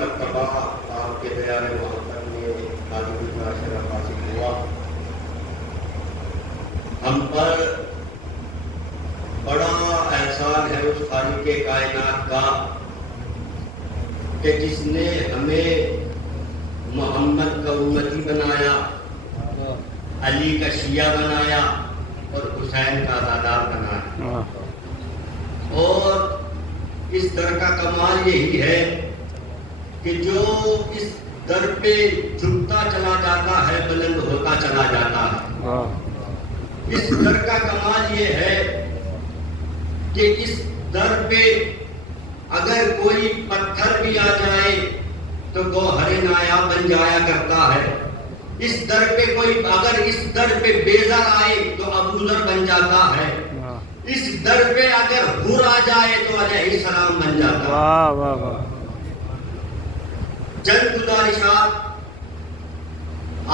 مرتبہ آپ کے بیان محبت میں حاضری کا شرف حاصل ہوا. ہم پر بڑا احسان ہے اس خالق کائنات کا کہ جس نے ہمیں محمد کا امتی بنایا، علی کا شیعہ بنایا اور حسین کا عزادار بنایا. اور اس در کا کمال یہی ہے کہ جو اس در پہ جھکتا چلا جاتا ہے بلند ہوتا چلا جاتا ہے. اس در کا کمال یہ ہے کہ اس در پہ اگر کوئی پتھر بھی آ جائے تو گوہر نایاب بن جایا کرتا ہے. اس در پہ کوئی اگر اس در پہ بیزر آئے تو ابوذر بن جاتا ہے. اس در پہ اگر حر آ جائے تو علیہ السلام بن جاتا ہے. چند گزارشات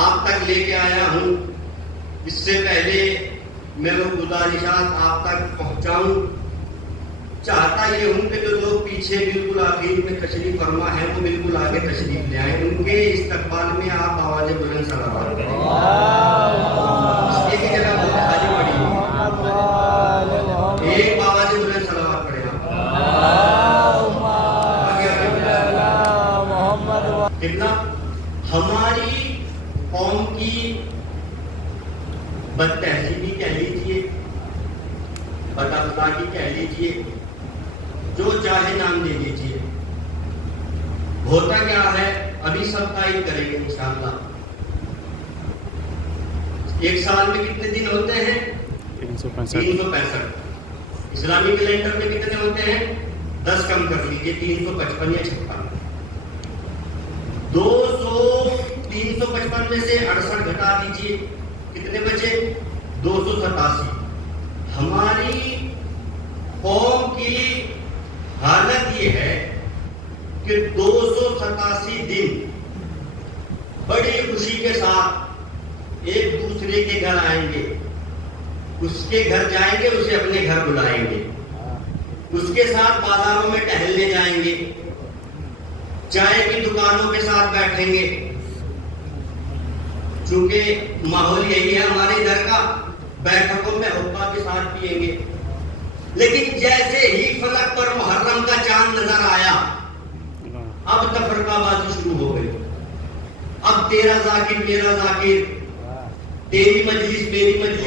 آپ تک لے کے آیا ہوں. اس سے پہلے میں وہ گزارشات آپ تک پہنچاؤں چاہتا یہ ہوں کہ جو لوگ پیچھے بالکل آخر میں تشریف فرما ہے وہ بالکل آگے تشریف لے آئے. ان کے استقبال میں آپ آواز بلند صلوات کریں. اس کی جگہ بہت خالی پڑی ہے، ایک آواز بلند صلوات پڑھے آپ. کتنا ہماری قوم کی بد تہذیبی کہہ لیجیے، بد اخلاقی کہہ لیجیے، جو چاہے نام دے دیجیے. ہوتا کیا ہے ابھی سب تائید کریں گے انشاءاللہ. ایک سال میں کتنے دن ہوتے ہیں؟ 365. اسلامی کیلنڈر میں کتنے ہوتے ہیں؟ 10 کم کر لیجیے، 355 یا 56. 355 میں سے 68 گھٹا دیجیے، کتنے بچے؟ 287. ہماری قوم کی حالت یہ ہے کہ 287 دن بڑی خوشی کے ساتھ ایک دوسرے کے گھر آئیں گے، اس کے گھر جائیں گے، اسے اپنے گھر بلائیں گے، اس کے ساتھ بازاروں میں ٹہلنے جائیں گے، چائے کی دکانوں کے ساتھ بیٹھیں گے. چونکہ ماحول یہی ہے ہمارے ادھر کا، بیٹھکوں میں حقہ کے ساتھ پیئیں گے. لیکن جیسے ہی فلک پر محرم کا چاند نظر آیا اب تفرقہ بازی شروع ہو گئی. اب تیرا ذاکر میرا ذاکر، تیری مجلس میری مجلس،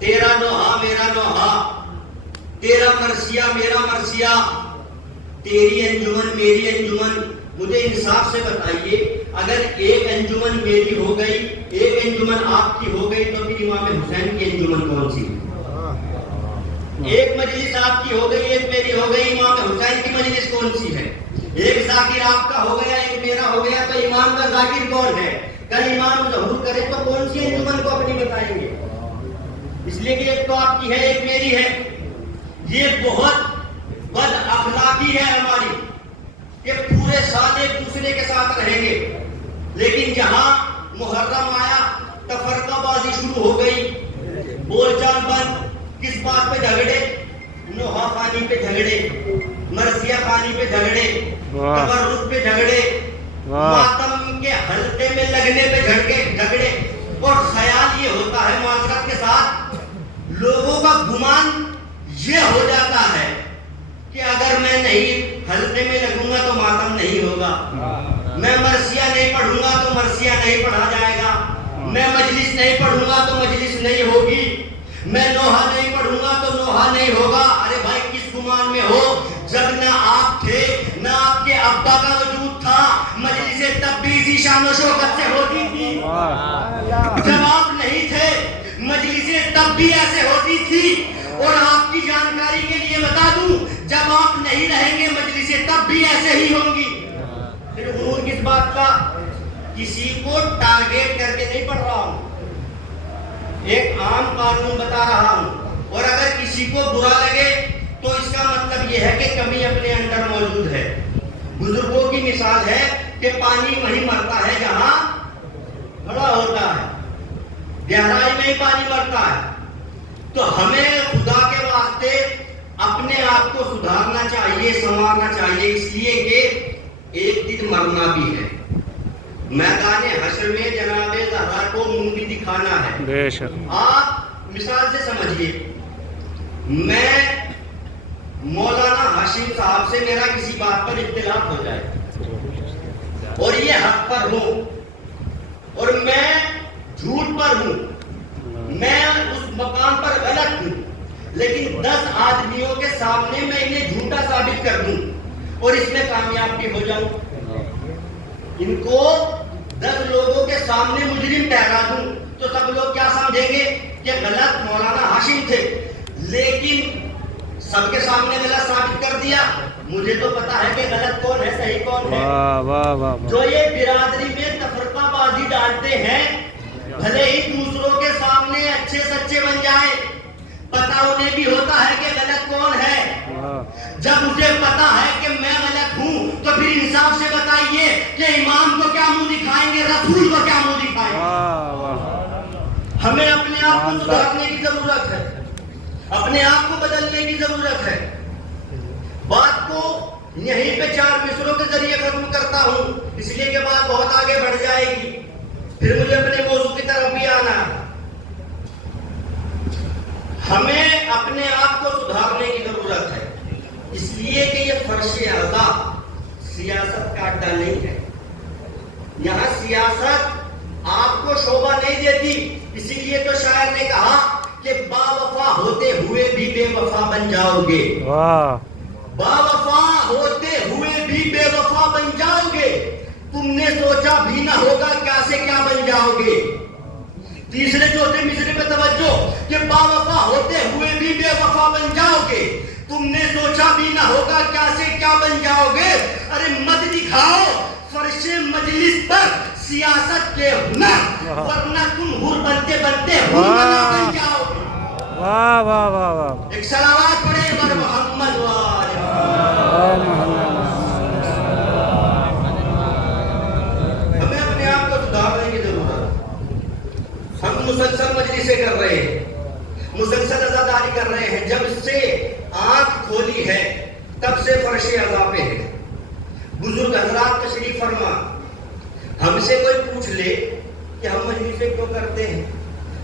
تیرا نوحہ میرا نوحہ، تیرا مرثیہ میرا مرثیہ، تیری انجمن میری انجمن. مجھے انصاف سے بتائیے اگر ایک انجمن میری ہو گئی، ایک انجمن آپ کی ہو گئی تو پھر امام حسین کی انجمن کون سی؟ ایک مجلس آپ کی ہو گئی، ایک میری ہو گئی، امام حسین کی مجلس کون سی ہے؟ ایک ذاکر آپ کا ہو گیا، ایک میرا ہو گیا، تو امام کا ذاکر کون ہے؟ کل امام ظہور کرے تو کون سی انجمن کو اپنی بتائیں گے؟ اس لیے کہ ایک تو آپ کی ہے، ایک میری ہے. یہ بہت بد اخلاقی ہے ہماری کہ پورے سال ایک دوسرے کے ساتھ رہیں گے، لیکن جہاں محرم آیا تفرقہ بازی شروع ہو گئی، بول چال بند. کس بات پہ جھگڑے؟ نوحہ خانی پہ جھگڑے، مرثیہ خانی پہ جھگڑے، تبرک پہ جھگڑے، ماتم کے حلقے میں لگنے پہ جھگڑے. اور خیال یہ ہوتا ہے معذرت کے ساتھ، لوگوں کا گمان یہ ہو جاتا ہے کہ اگر میں نہیں حلقے میں لگوں گا تو ماتم نہیں ہوگا، میں مرثیہ نہیں پڑھوں گا تو مرثیہ نہیں پڑھا جائے گا، میں مجلس نہیں پڑھوں گا تو مجلس نہیں ہوگی، میں نوحہ نہیں پڑھوں گا تو نوحہ نہیں ہوگا. ارے بھائی کس گمان میں ہو؟ جب نہ آپ تھے نہ آپ کے ابا کا وجود تھا، مجلسیں تب بھی اسی شان و شوکت سے ہوتی تھی. جب آپ نہیں تھے مجلسیں تب بھی ایسے ہوتی تھی. اور آپ کی جانکاری کے لیے بتا دوں جب آپ نہیں رہیں گے مجلسیں تب بھی ایسے ہی ہوں گی. پھر غرور کس بات کا؟ کسی کو ٹارگیٹ کر کے نہیں پڑھ رہا ہوں، ایک عام قانون بتا رہا ہوں. اور اگر کسی کو برا لگے تو اس کا مطلب یہ ہے کہ کمی اپنے اندر موجود ہے. بزرگوں کی مثال ہے کہ پانی وہیں مرتا ہے جہاں کھڑا ہوتا ہے، گہرائی میں ہی پانی مرتا ہے. تو ہمیں خدا کے واسطے اپنے آپ کو سدھارنا چاہیے، سنوارنا چاہیے، اس لیے کہ ایک دن مرنا بھی ہے، میدان حشر میں جناب زہرا کو منہ بھی دکھانا ہے. بے شک. آپ مثال سے سمجھیے، میں مولانا ہاشم صاحب سے میرا کسی بات پر اختلاف ہو جائے اور یہ حق پر ہوں اور میں جھوٹ پر ہوں، میں اس مقام پر غلط ہوں، لیکن 10 آدمیوں کے سامنے میں انہیں جھوٹا ثابت کر دوں اور اس میں کامیاب بھی ہو جاؤں، ان کو 10 لوگوں کے سامنے مجرم ٹھہرا دوں تو سب لوگ کیا سمجھیں گے کہ غلط مولانا ہاشم تھے، لیکن سب کے سامنے غلط ثابت کر دیا، مجھے تو پتا ہے کہ غلط کون ہے صحیح کون ہے. جو یہ برادری میں تفرقہ بازی ڈالتے ہیں، بھلے ہی دوسروں کے سامنے اچھے سچے بن جائیں، پتا انہیں بھی ہوتا ہے کہ غلط کون ہے. جب اسے پتا ہے کہ میں غلط ہوں تو پھر انصاف سے بتائیے کہ امام کو کیا منہ دکھائیں گے، رسول کو کیا منہ دکھائیں گے. ہمیں اپنے آپ کو سدھارنے کی ضرورت ہے، اپنے آپ کو بدلنے کی ضرورت ہے. بات کو یہیں پہ 4 مصروں کے ذریعے ختم کرتا ہوں، اس لیے کہ بات بہت آگے بڑھ جائے گی، پھر مجھے اپنے موضوع کی طرف بھی آنا ہے. ہمیں اپنے آپ کو سدھارنے کی ضرورت ہے، اس لیے کہ یہ فرش اعضا سیاست کا اڈا نہیں ہے. یہاں سیاست آپ کو شعبہ نہیں دیتی، اسی لیے تو شاعر نے کہا کہ با وفا ہوتے ہوئے بھی بے وفا بن جاؤ گے. با وفا ہوتے ہوئے بھی بے وفا بن جاؤ گے، تم نے سوچا بھی نہ ہوگا کیا سے کیا بن جاؤ گے. تیسرے چوتھے مصرے پہ توجہ کہ با وفا ہوتے ہوئے بھی بے وفا بن جاؤ گے، تم نے سوچا بھی نہ ہوگا کیا سے کیا بن جاؤ گے. ارے مت دکھاؤ فرش مجلس پر سیاست کے ہنر، ورنہ تم ہر بنتے بنتے ہر بن جاؤ گے. واہ واہ واہ واہ. ایک صلوات پڑھے بر محمد ہمیں اپنے آپ کو سدھارنے کی ضرورت. ہم مسلسل مجلسیں کر رہے ہیں، مسلسل عزاداری کر رہے ہیں، جب سے آنکھ کھولی ہے تب سے فرش اعضا پہ ہے. بزرگ حضرات تشریف فرما، ہم سے کوئی پوچھ لے کہ ہم مجلسیں کیوں کرتے ہیں،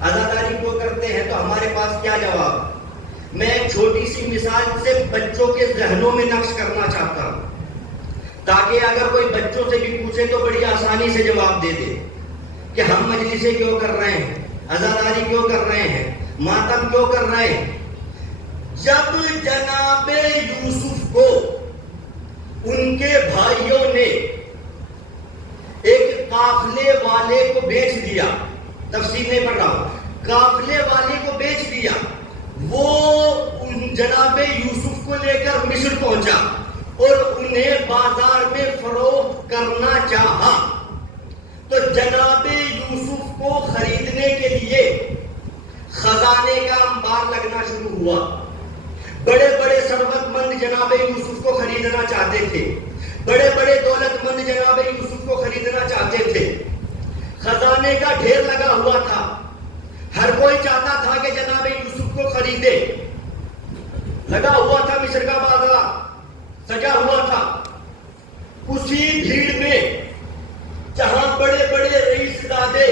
عزاداری کیوں کرتے ہیں، تو ہمارے پاس کیا جواب. میں ایک چھوٹی سی مثال سے بچوں کے ذہنوں میں نقش کرنا چاہتا ہوں تاکہ اگر کوئی بچوں سے بھی پوچھے تو بڑی آسانی سے جواب دے دے کہ ہم مجلسیں کیوں کر رہے ہیں، عزاداری کیوں کر رہے ہیں، ماتم کیوں کر رہے ہیں. جب جناب یوسف کو ان کے بھائیوں نے ایک قافلے والے کو بیچ دیا، تفسیر نہیں پڑھ رہا ہوں، قافلے والے کو بیچ دیا، وہ جناب یوسف کو لے کر مصر پہنچا اور انہیں بازار میں فروخت کرنا چاہا، تو جناب یوسف کو خریدنے کے لیے خزانے کا انبار لگنا شروع ہوا. بڑے بڑے ثروت مند جناب یوسف کو خریدنا چاہتے تھے، بڑے بڑے دولت مند جناب یوسف کو خریدنا چاہتے تھے. خزانے کا ڈھیر لگا ہوا تھا، ہر کوئی چاہتا تھا کہ جناب یوسف کو خریدے. لگا ہوا تھا، مصر کا بازار سجا ہوا تھا. اسی بھیڑ میں جہاں بڑے بڑے رئیس زادے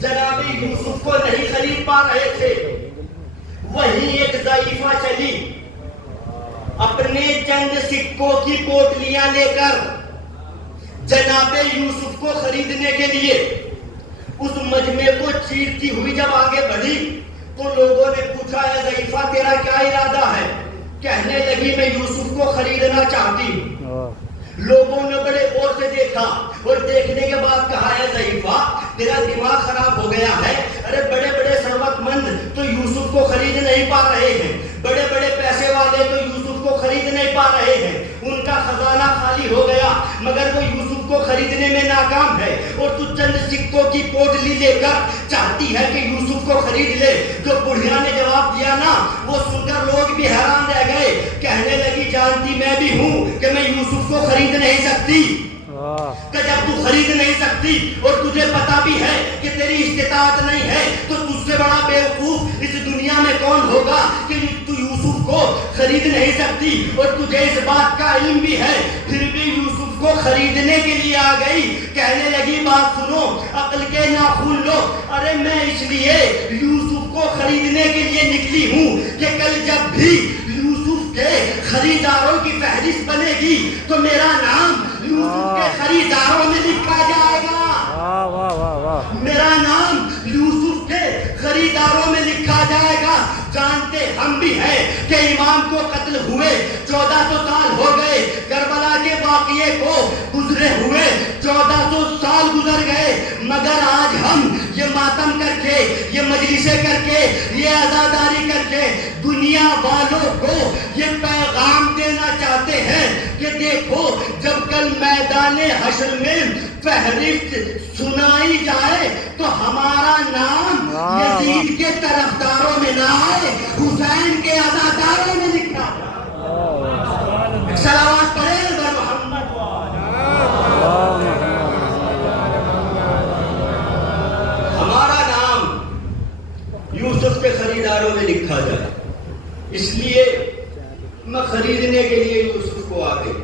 جناب یوسف کو نہیں خرید پا رہے تھے، وہیں ایک ضعیفہ چلی اپنے چند سکوں کی پوٹلیاں لے کر جناب یوسف کو خریدنے کے لیے. اس مجمع کو چیرتی ہوئی جب آگے بڑھی تو لوگوں نے پوچھا اے ضعیفہ تیرا کیا ارادہ ہے؟ کہنے لگی میں یوسف کو خریدنا چاہتی ہوں. لوگوں نے بڑے غور سے دیکھا اور دیکھنے کے بعد کہا ہے ضعیفہ تیرا دماغ خراب ہو گیا ہے. ارے بڑے بڑے ثروت مند تو یوسف کو خرید نہیں پا رہے ہیں، بڑے بڑے پیسے والے تو یوسف کو خرید نہیں پا رہے ہیں، ان کا خزانہ خالی ہو گیا مگر وہ یوسف کو خریدنے میں ناکام ہے، اور تو چند سکوں کی پوٹلی لے کر چاہتی ہے کہ یوسف کو خرید لے. جو بڑھیا نے جواب دیا نا وہ سن کر لوگ بھی حیران رہ گئے. کہنے لگی جانتی میں بھی ہوں کہ میں یوسف کو خرید نہیں سکتی، کہ جب تو خرید نہیں سکتی اور تجھے پتا بھی ہے کہ تیری استطاعت نہیں ہے تو تجھ سے بڑا بیوقوف اس دنیا میں کون ہوگا کہ تو یوسف کو خرید نہیں سکتی. اور تجھے اس بات کا علم بھی ہے پھر بھی یوسف کو خریدنے کے لیے آ گئی. کہنے لگی بات سنو, عقل کے ناخن لو. ارے میں اس لیے یوسف کو خریدنے کے لیے نکلی ہوں کہ کل جب بھی یوسف کے خریداروں کی فہرست بنے گی تو میرا نام یوسف کے خریداروں میں لکھا جائے گا. واہ واہ واہ واہ. میرا نام یوسف کے خریداروں میں لکھا جائے گا. جانتے ہم بھی ہیں کہ امام کو قتل ہوئے 1400 سال ہو گئے, کربلا کے واقعے کو گزرے ہوئے 1400 سال گزر گئے, مگر آج ہم یہ ماتم کر کے, یہ مجلسیں کر کے, یہ عزاداری کر کے دنیا والوں کو یہ پیغام دینا چاہتے ہیں کہ دیکھو جب کل میدان حشر میں فہرست سنائی جائے تو ہمارا نام یزید کے طرفداروں میں نہ آئے, حسین کے عزاداروں میں لکھا جائے. صلوات پڑھیں بر محمد. ہمارا نام یوسف کے خریداروں میں لکھا جائے. اس لیے میں خریدنے کے لیے یوسف کو آ گئی.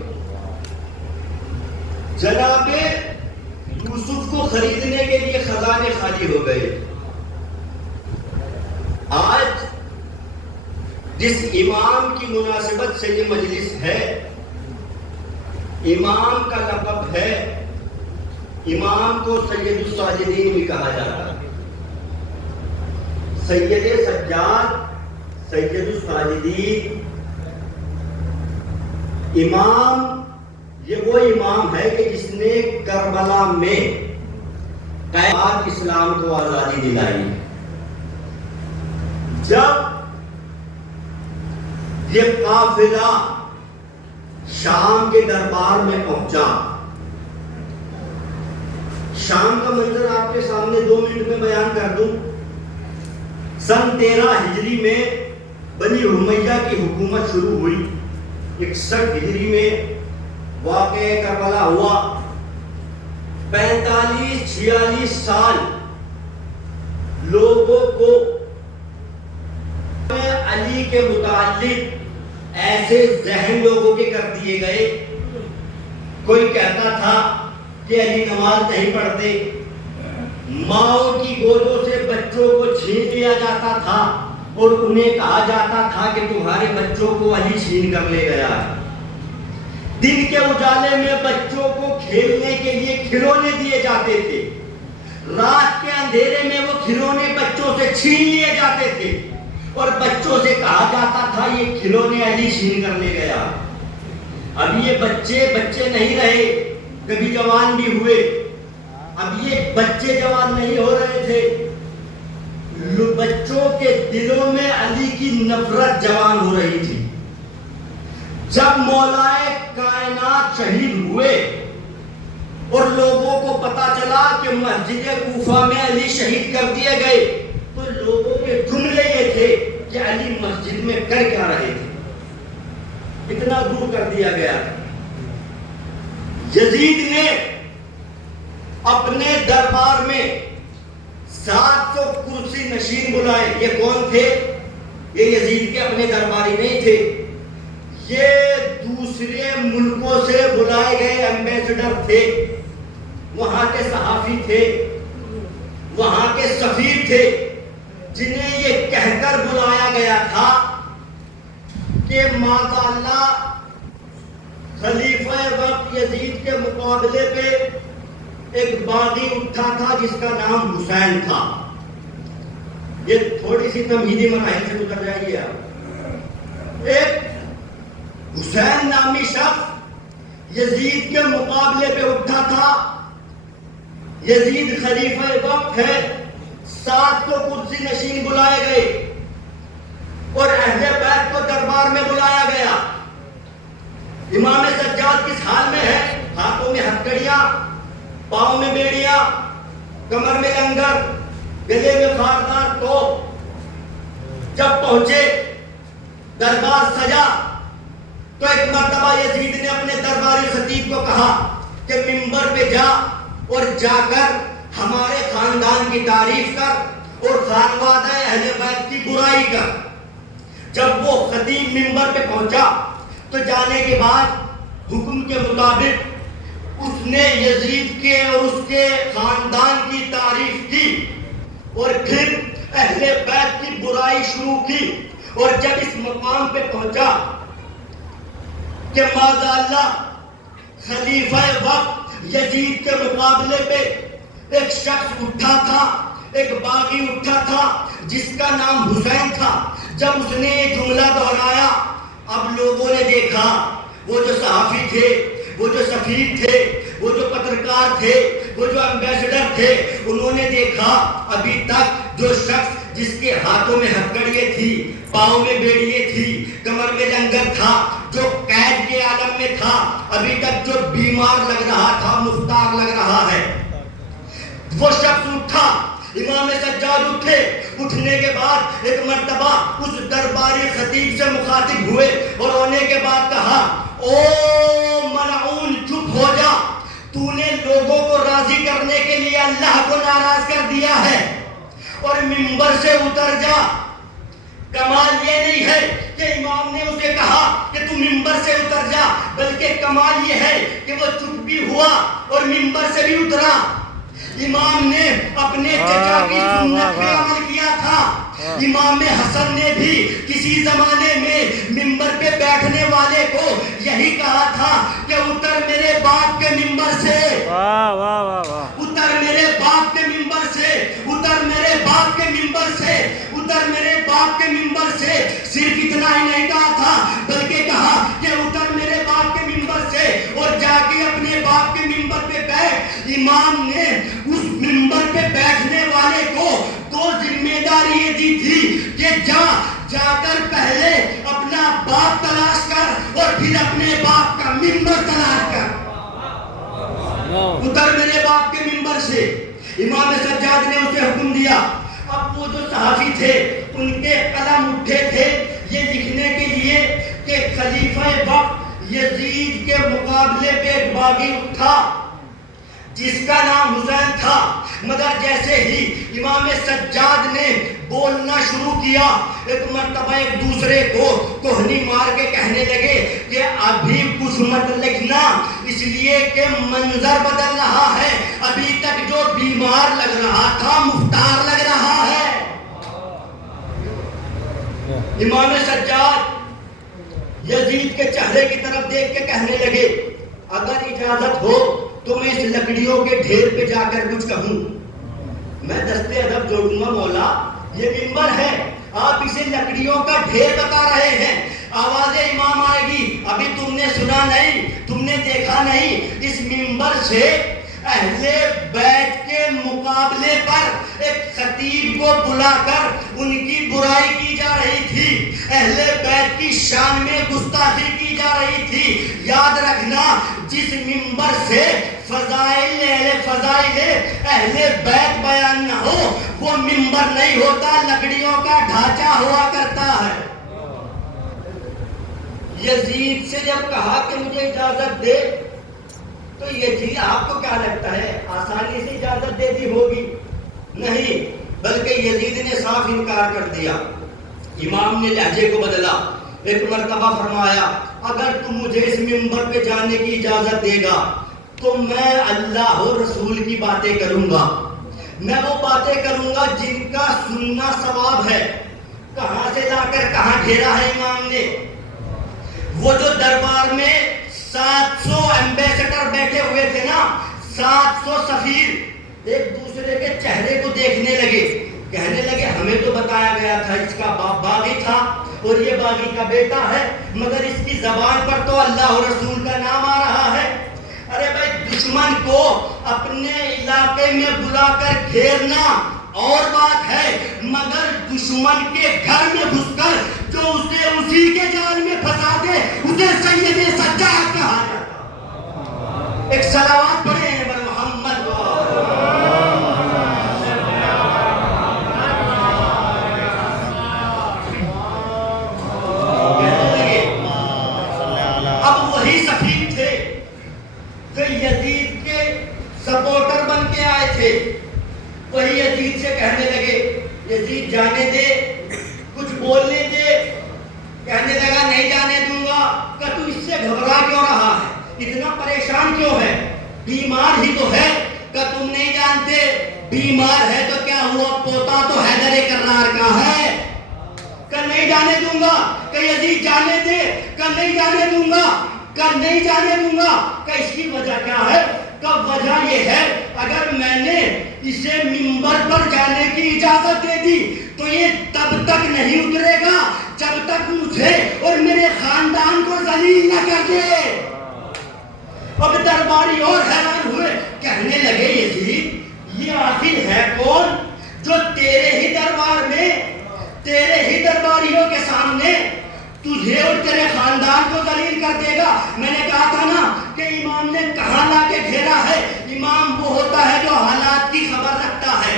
جناب یوسف کو خریدنے کے لیے خزانے خالی ہو گئے. آج جس امام کی مناسبت سے یہ مجلس ہے, امام کا لقب ہے, امام کو سید الساجدین بھی کہا جاتا ہے. سید سجاد, سید الساجدین. امام یہ وہ امام ہے کہ جس نے کربلا میں قیامت اسلام کو آزادی دلائی. جب یہ قافلہ شام کے دربار میں پہنچا, شام کا منظر آپ کے سامنے 2 منٹ میں بیان کر دوں. سن 13 ہجری میں بنی امیہ کی حکومت شروع ہوئی. 61 ہجری میں واقعہ کربلا ہوا. 45-46 سال لوگوں کو علی کے متعلق ایسے ذہن لوگوں کے کر دیے گئے. کوئی کہتا تھا کہ علی نماز نہیں پڑھتے, ماؤں کی گودوں سے بچوں کو چھین لیا جاتا تھا اور انہیں کہا جاتا تھا کہ تمہارے بچوں کو علی چھین کر لے گیا. دن کے اجالے میں بچوں کو کھیلنے کے لیے کھلونے دیے جاتے تھے, رات کے اندھیرے میں وہ کھلونے بچوں سے چھین لیے جاتے تھے اور بچوں سے کہا جاتا تھا یہ کھلونے علی چھین کر لے گیا. اب یہ بچے نہیں رہے, کبھی جوان بھی ہوئے. اب یہ بچے جوان نہیں ہو رہے تھے, بچوں کے دلوں میں علی کی نفرت جوان ہو رہی تھی. جب مولائے کائنات شہید ہوئے اور لوگوں کو پتا چلا کہ مسجد کوفہ میں علی شہید کر دیے گئے تو لوگوں کے جملے یہ تھے کہ علی مسجد میں کر کیا رہے تھے, اتنا دور کر دیا گیا. یزید نے اپنے دربار میں 700 کرسی نشین بلائے. یہ کون تھے؟ یہ یزید کے اپنے درباری نہیں تھے, یہ دوسرے ملکوں سے بلائے گئے ایمبیسڈر تھے. وہاں کے صحافی تھے, وہاں کے سفیر تھے, جنہیں یہ کہہ کر بلایا گیا تھا کہ ماذا اللہ خلیفہ وقت یزید کے مقابلے پہ ایک باغی اٹھا تھا جس کا نام حسین تھا. یہ تھوڑی سی تمہیدی مراحل سے گزر جائے گی. ایک حسین نامی شخص یزید کے مقابلے پہ اٹھا تھا. یزید خلیفہ وقت ہے, 700 کرسی نشین بلائے گئے اور اہل بیت کو دربار میں بلایا گیا. امام سجاد کس حال میں ہے؟ ہاتھوں میں ہتھکڑیاں, پاؤں میں بیڑیاں, کمر میں لنگر, گلے میں خاردار توپ. جب پہنچے دربار سجا تو ایک مرتبہ یزید نے اپنے درباری خطیب کو کہا کہ منبر پہ جا اور جا کر ہمارے خاندان کی تعریف کر اور خانوادہ اہل بیت کی برائی کر. جب وہ خطیب منبر پہ پہنچا تو جانے کے بعد حکم کے مطابق اس نے یزید کے اور اس کے خاندان کی تعریف کی اور پھر اہل بیت کی برائی شروع کی. اور جب اس مقام پہ پہنچا کہ ماذا اللہ خلیفہ وقت یزید کے مقابلے پہ ایک شخص اٹھا تھا, ایک باغی اٹھا تھا جس کا نام حسین تھا. جب اس نے یہ جملہ دہرایا, اب لوگوں نے دیکھا, وہ جو صحافی تھے, وہ جو سفیر تھے, وہ جو پترکار تھے, وہ جو ایمبیسڈر تھے, انہوں نے دیکھا ابھی تک جو شخص جس کے ہاتھوں میں ہتھکڑیاں تھی, پاؤں میں بیڑیاں تھی, کمر میں لنگر تھا, جو قید کے عالم میں تھا, ابھی تک جو بیمار لگ رہا تھا, مفتار لگ رہا ہے, وہ شخص اٹھا. امام سجاد اٹھے. اٹھنے کے بعد ایک مرتبہ اس درباری خطیب سے مخاطب ہوئے اور ہونے کے بعد کہا, او ملعون چپ ہو جا, تو نے لوگوں کو راضی کرنے کے لیے اللہ کو ناراض کر دیا ہے, اور منبر سے اتر جا. کمال یہ نہیں ہے کہ امام نے اسے کہا کہ تو منبر سے اتر جا, بلکہ کمال یہ ہے کہ وہ چپ بھی ہوا اور منبر سے بھی اترا. امام نے اپنے چچا کی سنت پہ عمل کیا تھا. امام حسن نے بھی کسی زمانے میں منبر پہ بیٹھنے والے کو یہی کہا تھا کہ اتر میرے باپ کے منبر سے, اتر میرے باپ کے منبر سے, اتر میرے باپ کے منبر سے, اتر میرے باپ کے منبر سے. صرف اتنا ہی نہیں کہا تھا, بلکہ کہا کہ اتر میرے باپ کے منبر سے اور جا کے اپنے باپ کے منبر پہ بیٹھ. امام نے اس منبر پہ بیٹھنے والے کو دو ذمہ داری دی تھی کہ جا کر پہلے اپنا باپ تلاش کر اور پھر اپنے باپ کا منبر تلاش کر. اتر میرے باپ کے منبر سے. امام سجاد نے اسے حکم دیا. اب وہ جو صحافی تھے ان کے قلم اٹھے تھے یہ لکھنے کے لیے کہ خلیفہ وقت یزید کے مقابلے پہ ایک باغی اٹھا جس کا نام حسین تھا. مگر جیسے ہی امام سجاد نے بولنا شروع کیا, ایک مرتبہ ایک دوسرے کو کوہنی مار کے کہنے لگے کہ ابھی کچھ مت لکھنا, اس لیے کہ منظر بدل رہا ہے, ابھی تک جو بیمار لگ رہا تھا مختار لگ رہا ہے. امام سجاد یزید کے چہرے کی طرف دیکھ کے کہنے لگے, اگر اجازت ہو تو میں اس لکڑیوں کے ڈھیر پہ جا کر کچھ کہوں. میں دستے ادب جوڑوں گا مولا, یہ منبر ہے, آپ اسے لکڑیوں کا ڈھیر بتا رہے ہیں, آواز امام آئے گی. ابھی تم نے سنا نہیں, تم نے دیکھا نہیں, اس منبر سے اہل بیت کے مقابلے پر ایک خطیب کو بلا کر ان کی برائی کی جا رہی تھی, اہل بیت کی شان میں گستاخی کی جا رہی تھی. یاد رکھنا, جس منبر سے فضائل اہل بیت بیان نہ ہو وہ منبر نہیں ہوتا, لکڑیوں کا ڈھانچہ ہوا کرتا ہے. یزید سے جب کہا کہ مجھے اجازت دے تو یزید آپ کو کیا لگتا ہے آسانی سے اجازت دے دی ہوگی؟ نہیں, بلکہ یزید نے صاف انکار کر دیا. امام نے لہجے کو بدلا, ایک مرتبہ فرمایا, اگر تم مجھے اس منبر پہ جانے کی اجازت دے گا تو میں اللہ اور رسول کی باتیں کروں گا, میں وہ باتیں کروں گا جن کا سننا ثواب ہے. کہاں سے لا کر کہاں گھیرا ہے امام نے. وہ جو دربار میں 700 ایمبیسڈر بیٹھے ہوئے تھے نا, 700 سفیر ایک دوسرے کے چہرے کو دیکھنے لگے, کہنے لگے ہمیں تو بتایا گیا تھا اس کا باپ باغی تھا اور یہ باغی کا بیٹا ہے, مگر اس کی زبان پر تو اللہ اور رسول کا نام آ رہا ہے. ارے بھائی, دشمن کو اپنے علاقے میں بلا کر گھیرنا اور بات ہے, مگر دشمن کے گھر میں گھس کر جو اسے اسی کے جال میں پھنسا دے اسے سید سجاد کہا جاتا. ایک صلوات پڑھیں بر محمد. اب وہی سفیر تھے جو یزید کے سپورٹر بن کے آئے تھے, وہی یزید سے کہنے لگے یزید جانے دے, کچھ بولنے دے. کہنے لگا نہیں جانے دوں گا. کہ تو اس سے گھبرا کیوں رہا ہے, اتنا پریشان کیوں ہے؟ بیمار ہی تو ہے کہ تم نہیں جانتے؟ بیمار ہے تو کیا ہوا؟ پوتا تو حیدر کرار کا ہے کہ نہیں جانے دوں گا، کہ یزید جانے دے کہ نہیں جانے دوں گا، کہ نہیں جانے دوں گا۔ کہ اس کی وجہ کیا ہے؟ کہ وجہ یہ ہے اگر میں نے اسے منبر پر جانے کی اجازت دے دی تو یہ تب تک نہیں اترے گا جب تک مجھے اور میرے خاندان کو ذلیل نہ کر دے۔ اب درباری اور حیران ہوئے، کہنے لگے یزید یہ آخر ہے کون جو تیرے ہی دربار میں، تیرے ہی درباریوں کے سامنے تجھے اور تیرے خاندان کو ذلیل کر دے گا؟ میں نے کہا تھا نا کہ امام نے کہاں لا کے گھیرا ہے۔ امام وہ ہوتا ہے جو حالات کی خبر رکھتا ہے۔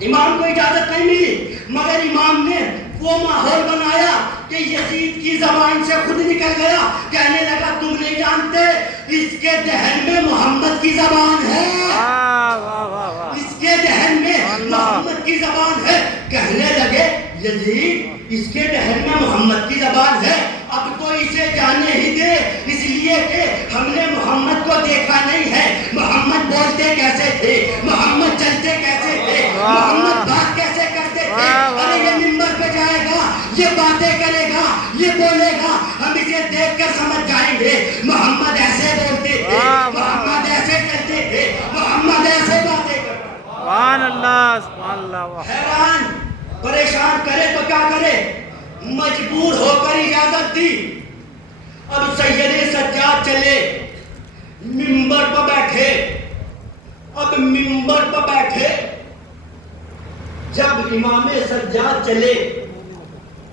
امام کو اجازت نہیں ملی، مگر امام نے وہ ماحول بنایا کہ یزید کی زبان سے خود نکل گیا، کہنے لگا تم نہیں جانتے اس کے دہن میں محمد کی زبان ہے، اس کے دہن میں محمد کی زبان ہے۔ کہنے لگے یزید اس کے دہن میں محمد کی زبان ہے، اب تو اسے جانے ہی دے، اس لیے کہ ہم نے محمد کو دیکھا نہیں ہے۔ محمد بولتے کیسے تھے، محمد چلتے کیسے تھے، محمد بات کیسے کرتے تھے۔ ارے یہ منبر پہ جائے گا، یہ باتیں کرے گا، یہ بولے گا، ہم اسے دیکھ کر سمجھ جائیں گے محمد ایسے بولتے تھے، محمد ایسے چلتے تھے، محمد ایسے باتیں کرتے تھے۔ سبحان اللہ، سبحان اللہ۔ حیران پریشان کرے تو کیا کرے، مجبور ہو کر اجازت دی۔ اب سید سجاد چلے، منبر پر بیٹھے۔ اب منبر پر بیٹھے، جب امام سجاد چلے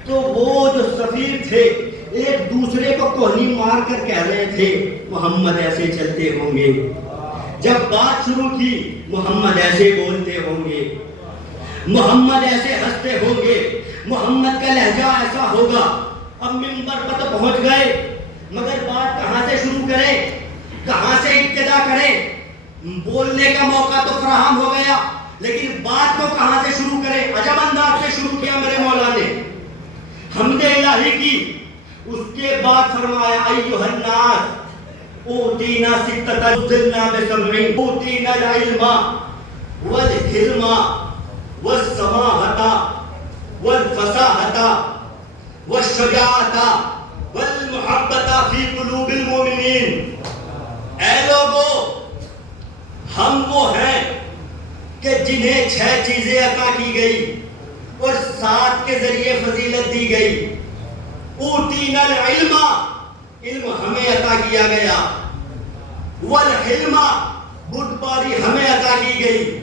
تو وہ جو سفیر تھے ایک دوسرے کو کوہنی مار کر کہہ رہے تھے محمد ایسے چلتے ہوں گے، جب بات شروع کی محمد ایسے بولتے ہوں گے، محمد ایسے ہنستے ہوں گے، محمد کا لہجہ ایسا ہوگا۔ اب منبر پر تو پہنچ گئے، مگر بات کہاں سے شروع کریں، کہاں سے ابتدا کریں؟ بولنے کا موقع تو فراہم ہو گیا، لیکن بات کو کہاں سے شروع کریں؟ عجب انداز سے شروع کیا میرے مولا نے، حمد الہی کی۔ اس کے بعد فرمایا ایھا الناس اوتینا ستۃ ذلنا بسبع، اوتینا العلم والحلم والسماحۃ والفصاحۃ والشجاعۃ والمحبۃ فی قلوب المؤمنین۔ اے لوگو، ہم وہ ہیں کہ جنہیں 6 چیزیں عطا کی گئی اور 7 کے ذریعے فضیلت دی گئی۔ اوتینا العلم، علم ہمیں عطا کیا گیا، والحلم، بردباری ہمیں عطا کی گئی،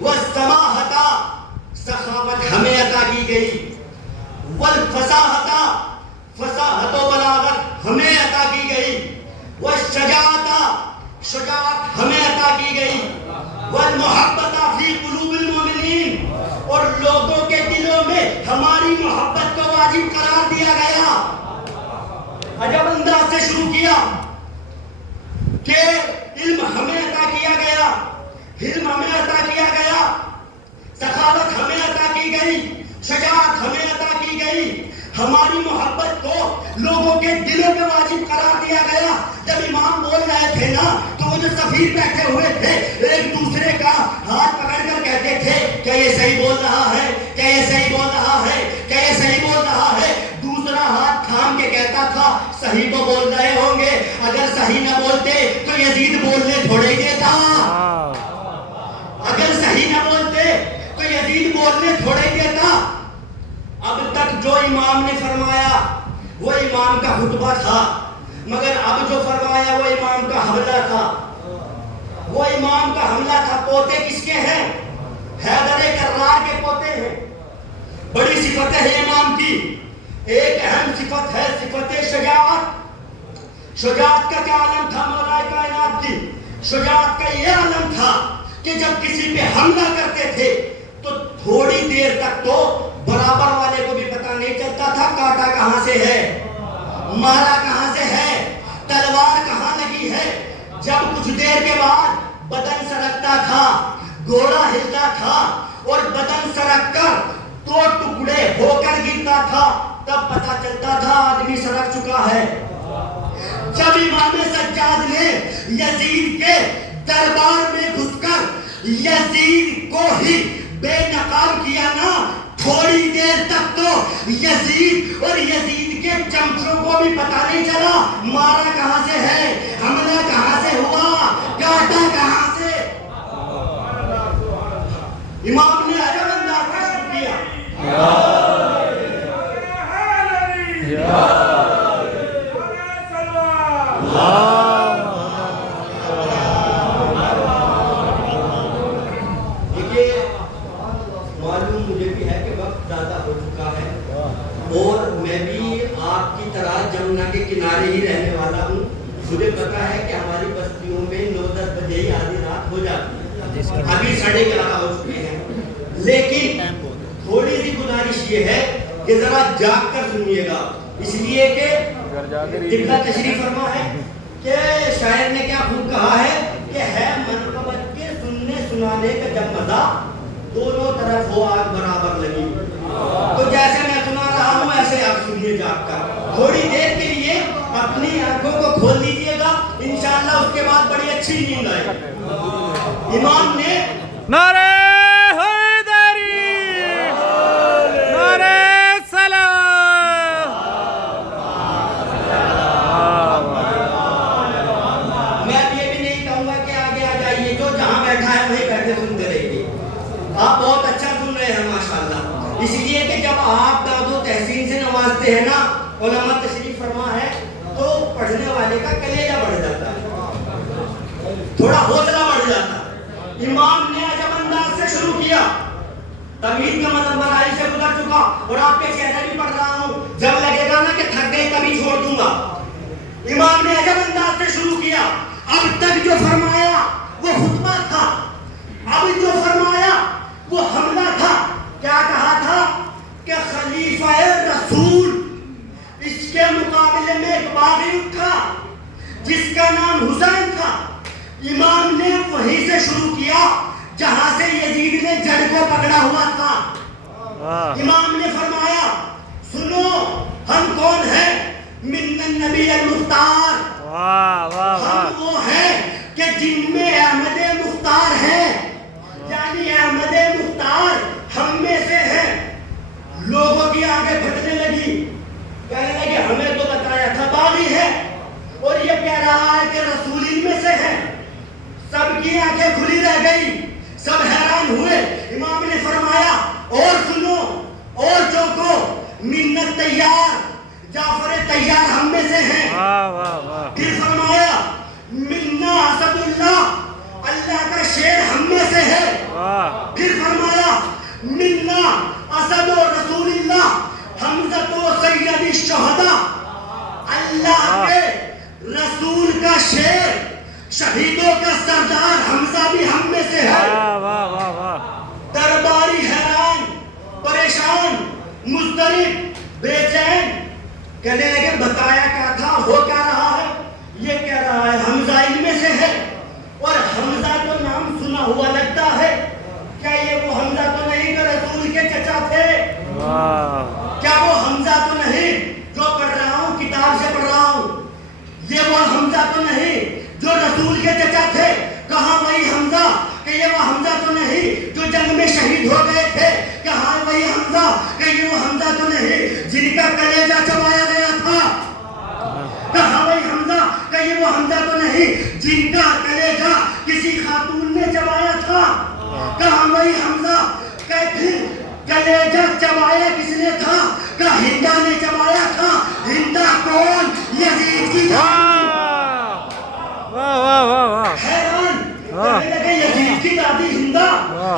والسماحۃ، سخاوت ہمیں عطا کی گئی، والفصاحۃ، فصاحت و بلاغت ہمیں عطا کی گئی، والشجاعت، شجاعت ہمیں عطا کی گئی، والمحبۃ فی قلوب المؤمنین، اور لوگوں کے دلوں میں ہماری محبت کو واجب قرار دیا گیا۔ عجب انداز سے شروع کیا کہ علم ہمیں عطا کیا گیا، حلم ہمیں عطا کیا گیا، سخاوت ہمیں عطا کی گئی، شجاعت ہمیں عطا کی گئی، ہماری محبت کو لوگوں کے دلوں میں واجب قرار دیا گیا۔ جب امام بول رہے تھے نا تو وہ جو سفیر بیٹھے ہوئے تھے ایک دوسرے کا ہاتھ پکڑ کر کہتے تھے کیا یہ صحیح بول رہا ہے، کیا یہ صحیح بول رہا ہے، کیا یہ صحیح بول رہا ہے۔ دوسرا ہاتھ تھام کے کہتا تھا صحیح تو بول رہے ہوں گے، اگر صحیح نہ بولتے تو یزید بولنے تھوڑے ہی دیتا، اگر صحیح نہ بولتے تو یزید بولنے تھوڑے ہی دیتا۔ اب تک جو امام نے فرمایا وہ امام کا خطبہ تھا، مگر اب جو فرمایا وہ امام کا حملہ تھا، وہ امام کا حملہ تھا۔ پوتے کس کے ہیں؟ حیدر کرار کے پوتے ہیں۔ بڑی صفت ہے امام کی، ایک اہم صفت ہے صفت شجاعت۔ شجاعت کا کیا عالم تھا مولا کائنات کی؟ شجاعت کا یہ عالم تھا کہ جب کسی پہ حملہ کرتے تھے تو تھوڑی دیر تک تو برابر والے کو بھی پتہ نہیں چلتا تھا کاٹا کہاں سے ہے، مارا کہاں سے ہے، تلوار کہاں لگی ہے۔ جب کچھ دیر کے بعد بدن سرکتا تھا، گھوڑا ہلتا تھا اور بدن سرک کر 2 ٹکڑے ہو کر گرتا تھا، تب پتہ چلتا تھا آدمی سرک چکا ہے۔ جب اب امام سجاد نے یزید کے دربار میں گھس کر یزید کو ہی بے نقاب کیا نا، تھوڑی دیر تک تو یزید اور یزید کے چمچوں کو بھی پتہ نہیں چلا مارا کہاں سے ہے، حملہ کہاں سے ہوا، کاٹا کہاں سے۔ امام نے عجب انداز سے شروع کیا، معلوم مجھے بھی ہے کہ وقت زیادہ ہو چکا ہے اور میں بھی آپ کی طرح جمنا کے کنارے ہی رہنے والا ہوں۔ مجھے پتا ہے کہ ہماری بستیوں میں 9-10 بجے ہی آدھی رات ہو جاتی ہے، ابھی 11:30 ہو چکے ہیں، لیکن تھوڑی سی گزارش یہ ہے کہ ذرا جاگ کر سنیے گا، اس لیے کہ جتنا تشریف فرما ہے کہ شاعر نے کیا خوب کہا ہے کہ ہے منقبت کے سننے سنانے کا جب مزہ، دونوں طرف ہو آگ برابر لگی۔ تو جیسے میں سنا رہا ہوں ایسے آپ سنیے جاگ کر، تھوڑی دیر کے لیے اپنی آنکھوں کو کھول لیجئے گا، انشاءاللہ اس کے بعد بڑی اچھی نیند آئے۔ امام نے نعرہ حیدری، نعرہ سلام۔ میں اب یہ بھی نہیں کہوں گا کہ آگے آ جائیے، جو جہاں بیٹھا ہے وہیں بیٹھے سنتے رہیے، آپ بہت اچھا سن رہے ہیں ماشاءاللہ، اس لیے کہ جب آپ داد و تحسین سے نوازتے ہیں نا، علماء تشریف فرما ہے، تو پڑھنے والے کا کلیجہ بڑھ جاتا ہے، تھوڑا حوصلہ بڑھ جاتا ہے۔ امام نے عجب انداز سے شروع کیا، تمہید کا مطلب برائی سے گزر چکا اور آپ کے چہرے بھی پڑھ رہا ہوں، جب لگے گا نا کہ تھک گئے تبھی چھوڑ دوں گا۔ امام نے عجب انداز سے شروع کیا، اب تک جو فرمایا وہ خطبہ تھا، اب جو فرمایا وہ حملہ تھا۔ کیا کہا تھا کہ خلیفہ رسول، اس کے مقابلے میں ایک باغی تھا جس کا نام حسین تھا۔ امام نے وہیں سے شروع کیا جہاں سے یزید نے جڑ کو پکڑا ہوا تھا۔ امام نے فرمایا سنو ہم کون ہیں، من النبی المختار، ہم وہ ہیں کہ جن میں احمد مختار ہے، یعنی احمد مختار ہم میں سے ہیں۔ لوگوں کی آنکھیں پھٹنے لگی، کہنے لگے ہمیں تو بتایا تھا باغی ہے اور یہ کہہ رہا ہے کہ رسول ان میں سے ہے۔ سب کی آنکھیں کھلی رہ گئی، سب حیران ہوئے۔ امام نے فرمایا اور سنو اور جو کو منت تیار، جعفر تیار ہم میں سے ہیں۔ پھر فرمایا منا اسد اللہ، اللہ کا شیر ہم میں سے ہے۔ پھر فرمایا منا اسد و رسول اللہ، حمزہ تو سید الشہداء، اللہ کے رسول کا شیر، شہیدوں کا سردار حمزہ بھی ہم میں سے ہے۔ درباری حیران، پریشان، مضطرب، بے چین، کہنے لگے بتایا کیا تھا، ہو کیا رہا ہے؟ یہ کہہ رہا ہے حمزہ ان میں سے ہے، اور حمزہ تو نام سنا ہوا لگتا ہے، کیا یہ وہ حمزہ تو نہیں کہ رسول کے چچا تھے؟ کیا وہ حمزہ تو نہیں جو پڑھ رہا ہوں کتاب سے پڑھ رہا ہوں؟ یہ وہ حمزہ تو نہیں جو رسول کے چچا تھے؟ کہاں وہی حمزہ کہ یہ وہ حمزہ تو نہیں جو جنگ میں شہید ہو گئے تھے؟ کہاں وہی حمزہ کہ یہ وہ حمزہ تو نہیں جن کا کلیجہ چبایا گیا تھا؟ کہاں وہی حمزہ کہ یہ وہ حمزہ تو نہیں جن کا کلیجہ کسی خاتون نے چبایا تھا؟ کہاں وہی حمزہ کہ پھر کلیجہ چبایا کس نے تھا؟ کہ ہندہ نے چبایا تھا۔ ہندہ کون؟ یزید کی حیران کہنے لگے یزید کی دادی ہندہ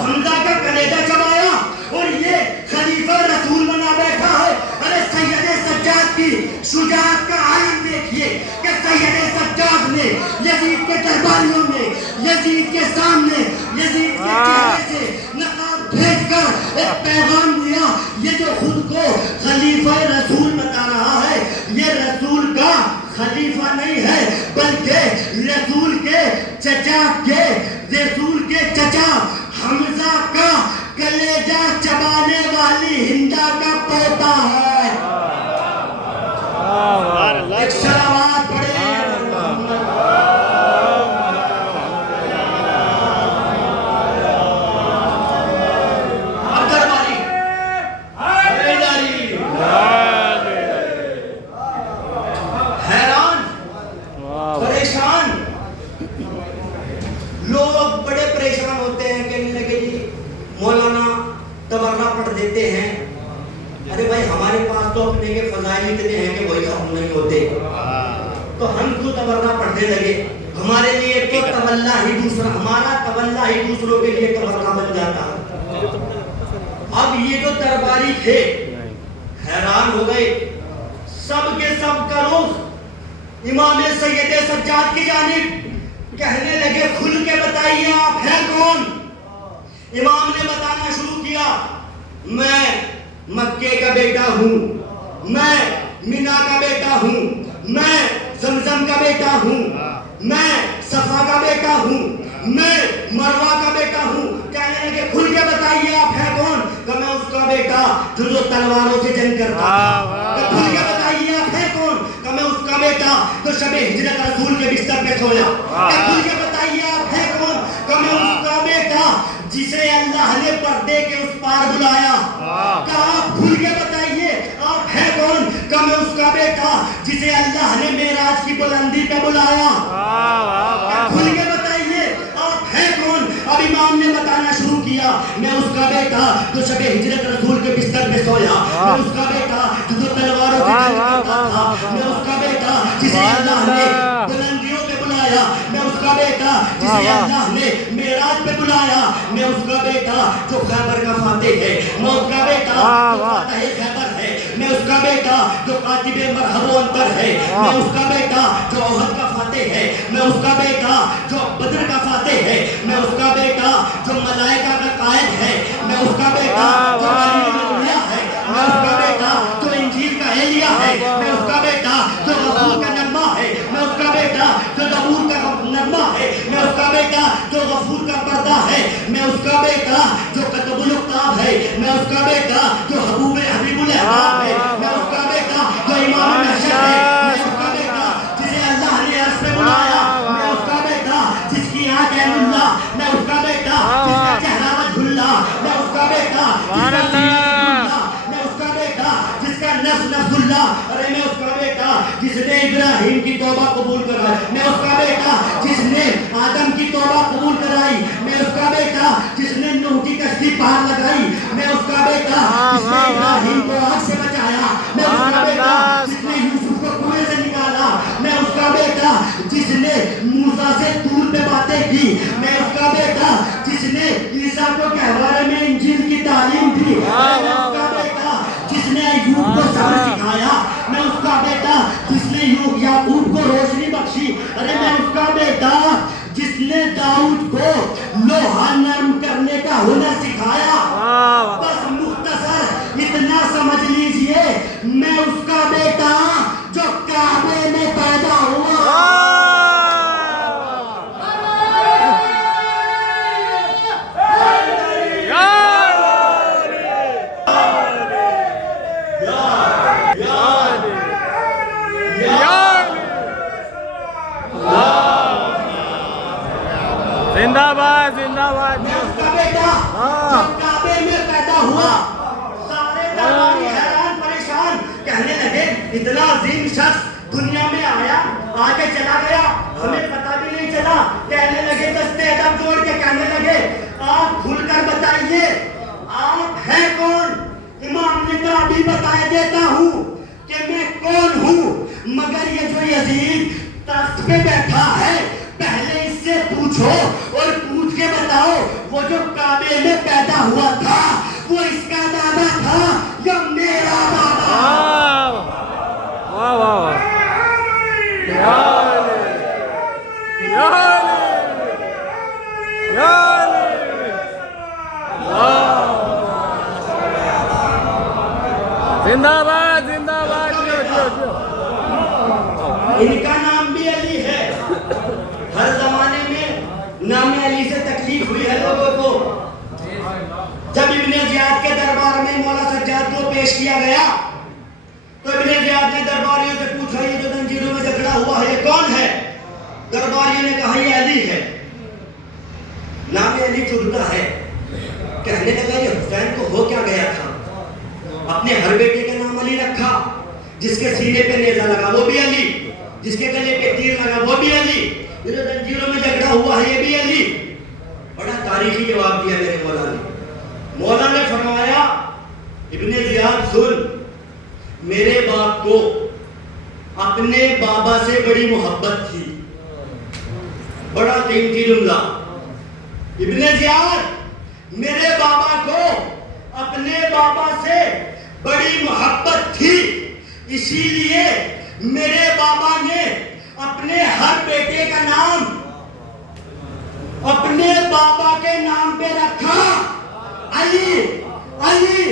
حمزہ کا کلیجہ چبایا اور یہ خلیفہ رسول بنا بیٹھا ہے۔ ارے سید سجاد کی شجاعت کا عالم دیکھیے کہ سید سجاد نے یزید کے درباریوں میں، یزید کے سامنے، یزید کے چہرے سے نقاب بھیج کر ایک پیغام دیا۔ یہ جو خود کو خلیفہ رسول بتا رہا ہے، یہ رسول کا خلیفہ نہیں ہے بلکہ رسول کے چچا حمزہ کا کلیجہ چبانے والی ہندہ کا پوتا ہے۔ ایک صلوات پڑھیں۔ مسائل اتنے ہیں کہ وہی ختم نہیں ہوتے. تو ہم تو تبرہ پڑھنے لگے. ہمارے لیے تو تولا ہی دوسرا، ہمارا تولا ہی دوسروں کے لیے تبرہ بن جاتا. اب یہ جو درباری تھے حیران ہو گئے. سب کے سب کا رخ امام سید سجاد کی جانب. کہنے لگے کھل کے بتائیے آپ ہیں کون؟ امام نے بتانا شروع کیا، میں مکے کا بیٹا ہوں، میں مینا کا بیٹا ہوں، میں زمزم کا بیٹا ہوں، میں صفا کا بیٹا ہوں، میں مروہ کا بیٹا ہوں. کہنے لگے کھل کے بتائیے آپ ہیں کون؟ کہ میں اس کا بیٹا جو تلواروں سے جنگ کرتا تھا. کہ کھل کے بتائیے آپ ہیں کون؟ کہ میں اس کا بیٹا جو شب ہجرت رسول کے بستر پہ سویا. کہ کھل کے بتائیے آپ ہیں کون؟ کہ میں اس کا بیٹا جسے اللہ نے پردے کے اس پار بلایا. کہ آپ کھل کے بتائیے آپ ہیں کون؟ کہ میں اس کا بیٹا جسے اللہ نے معراج کی بلندی پہ بلایا. کھل کے بتائیے آپ ہیں کون؟ اب امام نے بتانا شروع کیا، میں اس کا بیٹا جو شب ہجرت رسول کے بستر پہ سویا، میں اس کا بیٹا جو تلواروں سے جنگ کرتا تھا، میں اس کا بیٹا جسے اللہ نے بلندیوں پہ بلایا، میں اس کا بیٹا جسے اللہ نے معراج پہ بلایا، میں اس کا بیٹا جو خیبر کا فاتح ہے، میں اس کا بیٹا جو فاتح خیبر ہے، میں اس کا بیٹا جو کاتب مرحب و انتر ہے، میں اس کا بیٹا جو احد کا فاتح ہے، میں اس کا بیٹا جو بدر کا فاتح ہے، میں اس کا بیٹا جو ملائکہ کا قائد ہے، میں اس کا بیٹا جو کلیم اللہ ہے، میں اس کا بیٹا جو انجیل کا ایلیا ہے، میں اس کا بیٹا جو غفور کا نغمہ ہے، میں اس کا بیٹا جو زبور کا نغمہ ہے، میں اس کا بیٹا جو غفور کا پردہ ہے، میں اس کا بیٹا جو کتب الاقطاب ہے، میں اس کا بیٹا جو حبیب الاحباب ہے، میں اس کا بیٹا جو امام محشر ہے، میں اس کا بیٹا جسے اللہ نے عرش پہ بلایا، میں اس کا بیٹا جس کی آنکھ عین اللہ، میں اس کا بیٹا جس کا چہرہ وجہ اللہ، میں اس کا بیٹا جس کا سینہ اللہ، میں اس کا بیٹا جس کا نفس اللہ، ارے میں اس کا بیٹا جس نے ابراہیم کی توبہ قبول کرائی، میں اس کا بیٹا جس نے آدم کی توبہ قبول کرائی، میں اس کا بیٹا جس نے نوح کی کشتی پار لگائی، میں اس کا بیٹا جس نے ابراہیم کو آگ سے بچایا، میں اس کا بیٹا جس نے یوسف کو کنویں سے نکالا، میں اس کا بیٹا جس نے موسیٰ سے طور پہ باتیں کی، میں اس کا بیٹا جس نے عیسیٰ کو کہوارے میں انجیل کی تعلیم دی، میں اس کا بیٹا جس نے ایوب کو صبر سکھایا، میں اس کا بیٹا جس نے یعقوب کو روشنی بخشی، ارے میں اس کا بیٹا جس نے داؤد کو لوہا نرم کرنے کا ہنر سکھایا. بس مختصر اتنا سمجھ لیجئے، میں اس کا بیٹا جو کعبے میں پیدا ہوا. زندہ باد زندہ باد. میں اس کا بیٹا جو کعبے میں پیدا ہوا. سارے درباری حیران پریشان، کہنے لگے اتنا عظیم شخص دنیا میں آیا، آگے چلا گیا، ہمیں پتہ بھی نہیں چلا. کہنے لگے دستے ادب جوڑ کے کہنے لگے آپ کھل کر بتائیے آپ ہیں کون؟ امام نے کہا ابھی بتائے دیتا ہوں کہ میں کون ہوں، مگر یہ جو یزید تخت پہ بیٹھا ہے پہلے اس سے پوچھو اور پوچھ کے بتاؤ وہ جو کعبے میں پیدا ہوا تھا وہ اس کا دادا تھا یا میرا دادا؟ واہ واہ زندہ باد زندہ باد. ان کا نام بھی علی ہے. ہر زمانے میں نام علی سے تکلیف ہوئی ہے لوگوں کو. جب ابن زیاد کے دربار میں مولا سجاد کو پیش کیا گیا تو ابن زیاد نے درباریوں سے پوچھا یہ جو زنجیروں میں جکڑا ہوا ہے یہ کون ہے؟ درباریوں نے کہا یہ علی ہے. نام علی چڑھتا ہے. کہنے لگا یہ حسین کو ہو کیا گیا تھا؟ اپنے ہر بیٹے کا نام علی رکھا. جس کے سینے پہ نیزہ لگا وہ بھی علی، جس کے گلے پہ تیر لگا وہ بھی علی، یہ جو زنجیروں میں جکڑا ہوا ہے یہ بھی علی. بڑا تاریخی جواب دیا میرے مولا نے. مولا نے فرمایا ابن زیاد سن، میرے باپ کو بڑا قیمتی جملہ. ابن زیاد میرے بابا کو اپنے بابا سے بڑی محبت تھی, اسی لیے میرے بابا نے اپنے ہر بیٹے کا نام اپنے بابا کے نام پہ رکھا, علی علی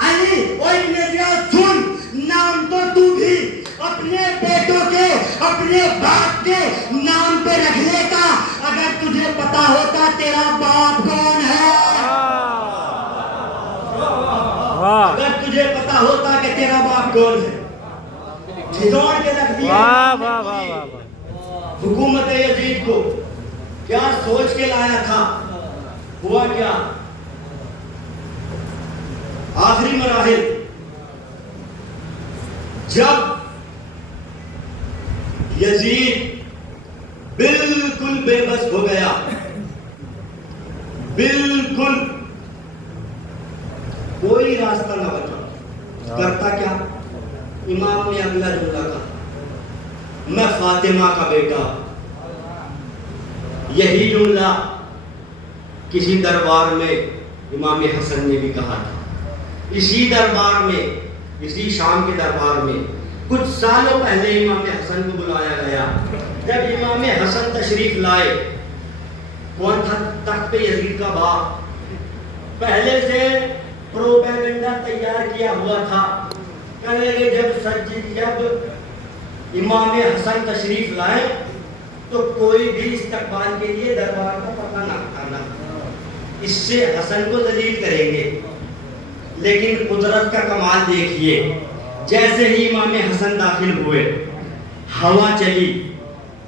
علی. اور ابن زیاد سن, نام تو بھی اپنے بیٹوں کے اپنے باپ کے نام پہ رکھ لیتا اگر تجھے پتا ہوتا تیرا باپ کون ہے. اگر تجھے پتا ہوتا کہ تیرا باپ کون ہے. کھدوڑ کے رکھ دیا حکومت یزید کو. کیا سوچ کے لایا تھا, ہوا کیا؟ آخری مراحل جب یزید بالکل بے بس ہو گیا, بالکل کوئی راستہ نہ بچا, کرتا کیا؟ امام نے اگلا جملہ کہا, میں فاطمہ کا بیٹا. یہی جملہ کسی دربار میں امام حسن نے بھی کہا تھا. اسی دربار میں, اسی شام کے دربار میں کچھ سالوں پہلے امام حسن کو بلایا گیا. جب امام حسن تشریف لائے, کون تھا تخت پہ؟ یزید کا باپ. پہلے سے پروپیگنڈا تیار کیا ہوا تھا. کہنے لگے جب امام حسن تشریف لائے تو کوئی بھی استقبال کے لیے دربار کا پتہ نہ کرنا, اس سے حسن کو ذلیل کریں گے. لیکن قدرت کا کمال دیکھیے, جیسے ہی امام حسن داخل ہوئے, ہوا چلی,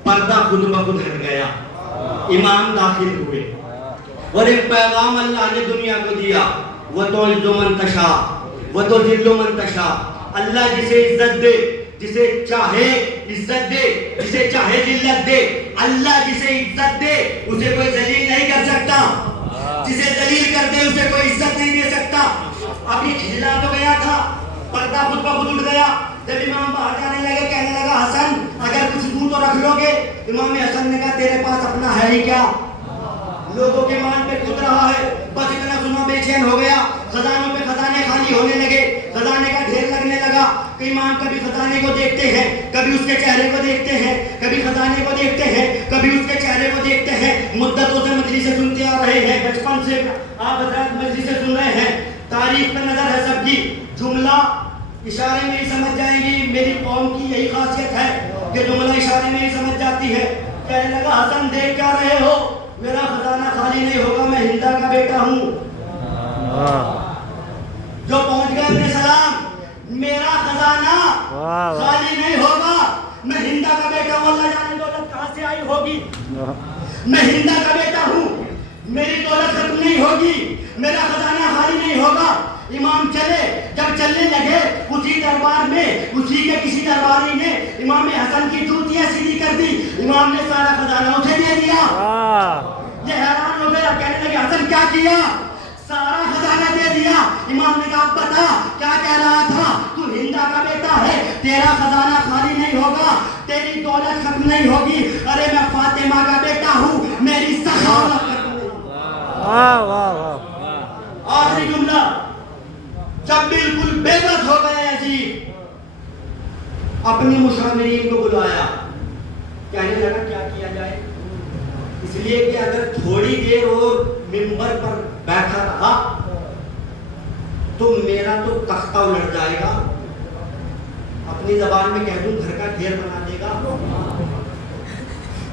پردہ خود بخود ہٹ گیا, امام داخل ہوئے, اور ایک پیغام اللہ نے دنیا کو دیا, وَتُعِزُّ مَن تَشَاءُ وَتُذِلُّ مَن تَشَاءُ. اللہ جسے عزت دے, جسے چاہے عزت دے, جسے چاہے ذلت دے. اللہ جسے عزت دے اسے کوئی ذلیل نہیں کر سکتا, جسے ذلیل کر دے اسے کوئی عزت نہیں دے سکتا. ابھی کھلا تو گیا تھا, پردہ خود بخود اٹھ گیا. جب امام باہر جانے لگے, کہنے لگا حسن اگر کچھ دوں تو رکھ لو گے. امام حسن نے کہا تیرے پاس اپنا ہے ہی کیا, لوگوں کے مان پہ کھد رہا ہے. بس اتنا سنا بے چین ہو گیا. خزانوں پہ خزانے خالی ہونے لگے, خزانے کا ڈھیر لگنے لگا. کہ امام کبھی خزانے کو دیکھتے ہیں, کبھی اس کے چہرے کو دیکھتے ہیں, کبھی خزانے کو دیکھتے ہیں, کبھی اس کے چہرے کو دیکھتے ہیں. مدتوں سے مجلسیں سنتے آ رہے ہیں, بچپن سے آپ حضرات مجلسیں سن رہے ہیں. تاریخ پہ نظر ہے سب کی. جملہ اشارے میں ہی سمجھ جائیں گی. میری قوم کی یہی خاصیت ہے کہ جملہ اشارے میں ہی سمجھ جاتی ہے. کہنے لگا حسن دیکھ کیا رہے ہو, میرا خزانہ خالی نہیں ہوگا, میں ہندا کا بیٹا ہوں. جو پہنچ گئے ابن سلام, میرا خزانہ خالی نہیں ہوگا, میں ہندا کا بیٹا ہوں. اللہ جانے دولت کہاں سے آئی ہوگی, میں ہندا کا بیٹا ہوں, میری دولت ختم نہیں ہوگی, میرا خزانہ خالی نہیں ہوگا. امام چلے, جب چلنے لگے اسی دربار میں اسی کے کسی درباری نے امام حسن کی جوتیاں سیدھی کر دی. امام نے سارا خزانہ اسے دے دیا. یہ حیران ہو گیا, کہنے لگے حسن کیا کیا, سارا خزانہ دے دیا. امام نے کہا بتا کیا کہہ رہا تھا, تو ہندا کا بیٹا ہے, تیرا خزانہ خالی نہیں ہوگا, تیری دولت ختم نہیں ہوگی. ارے میں فاطمہ کا بیٹا ہوں, میری سخاوت ختم نہیں ہوگی. آخری جملہ, جب بالکل بے بس ہو گئے یزید, اپنی مشاورین کو بلایا. کہنے لگا کیا کیا جائے, اس لیے کہ اگر تھوڑی دیر اور منبر پر بیٹھا رہا تو میرا تو تختہ الٹ جائے گا, اپنی زبان میں کہہ دوں گھر کا ڈھیر بنا دے گا.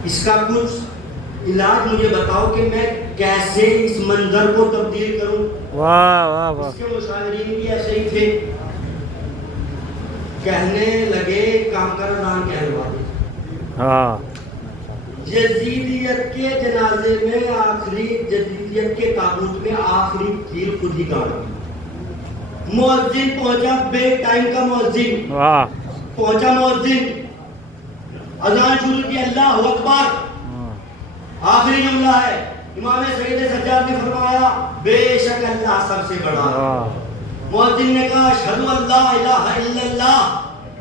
اس کا کچھ علاج مجھے بتاؤ کہ میں کیسے اس منظر کو تبدیل کروں. اس کے مشاورین بھی ایسے ہی تھے, کہنے لگے کام کر اذان کہلوا دے. یزیدیت کے جنازے میں آخری, یزیدیت کے تابوت میں آخری تیر خود ہی گاڑا. مؤذن پہنچا, بے ٹائم کا مؤذن پہنچا, مؤذن اذان شروع کی, اللہ اکبر. آخری جملہ ہے, امام سید سجاد نے فرمایا بے شک اللہ سب سے بڑا. مؤذن نے کہا اشہدو ان لا الہ الا اللہ.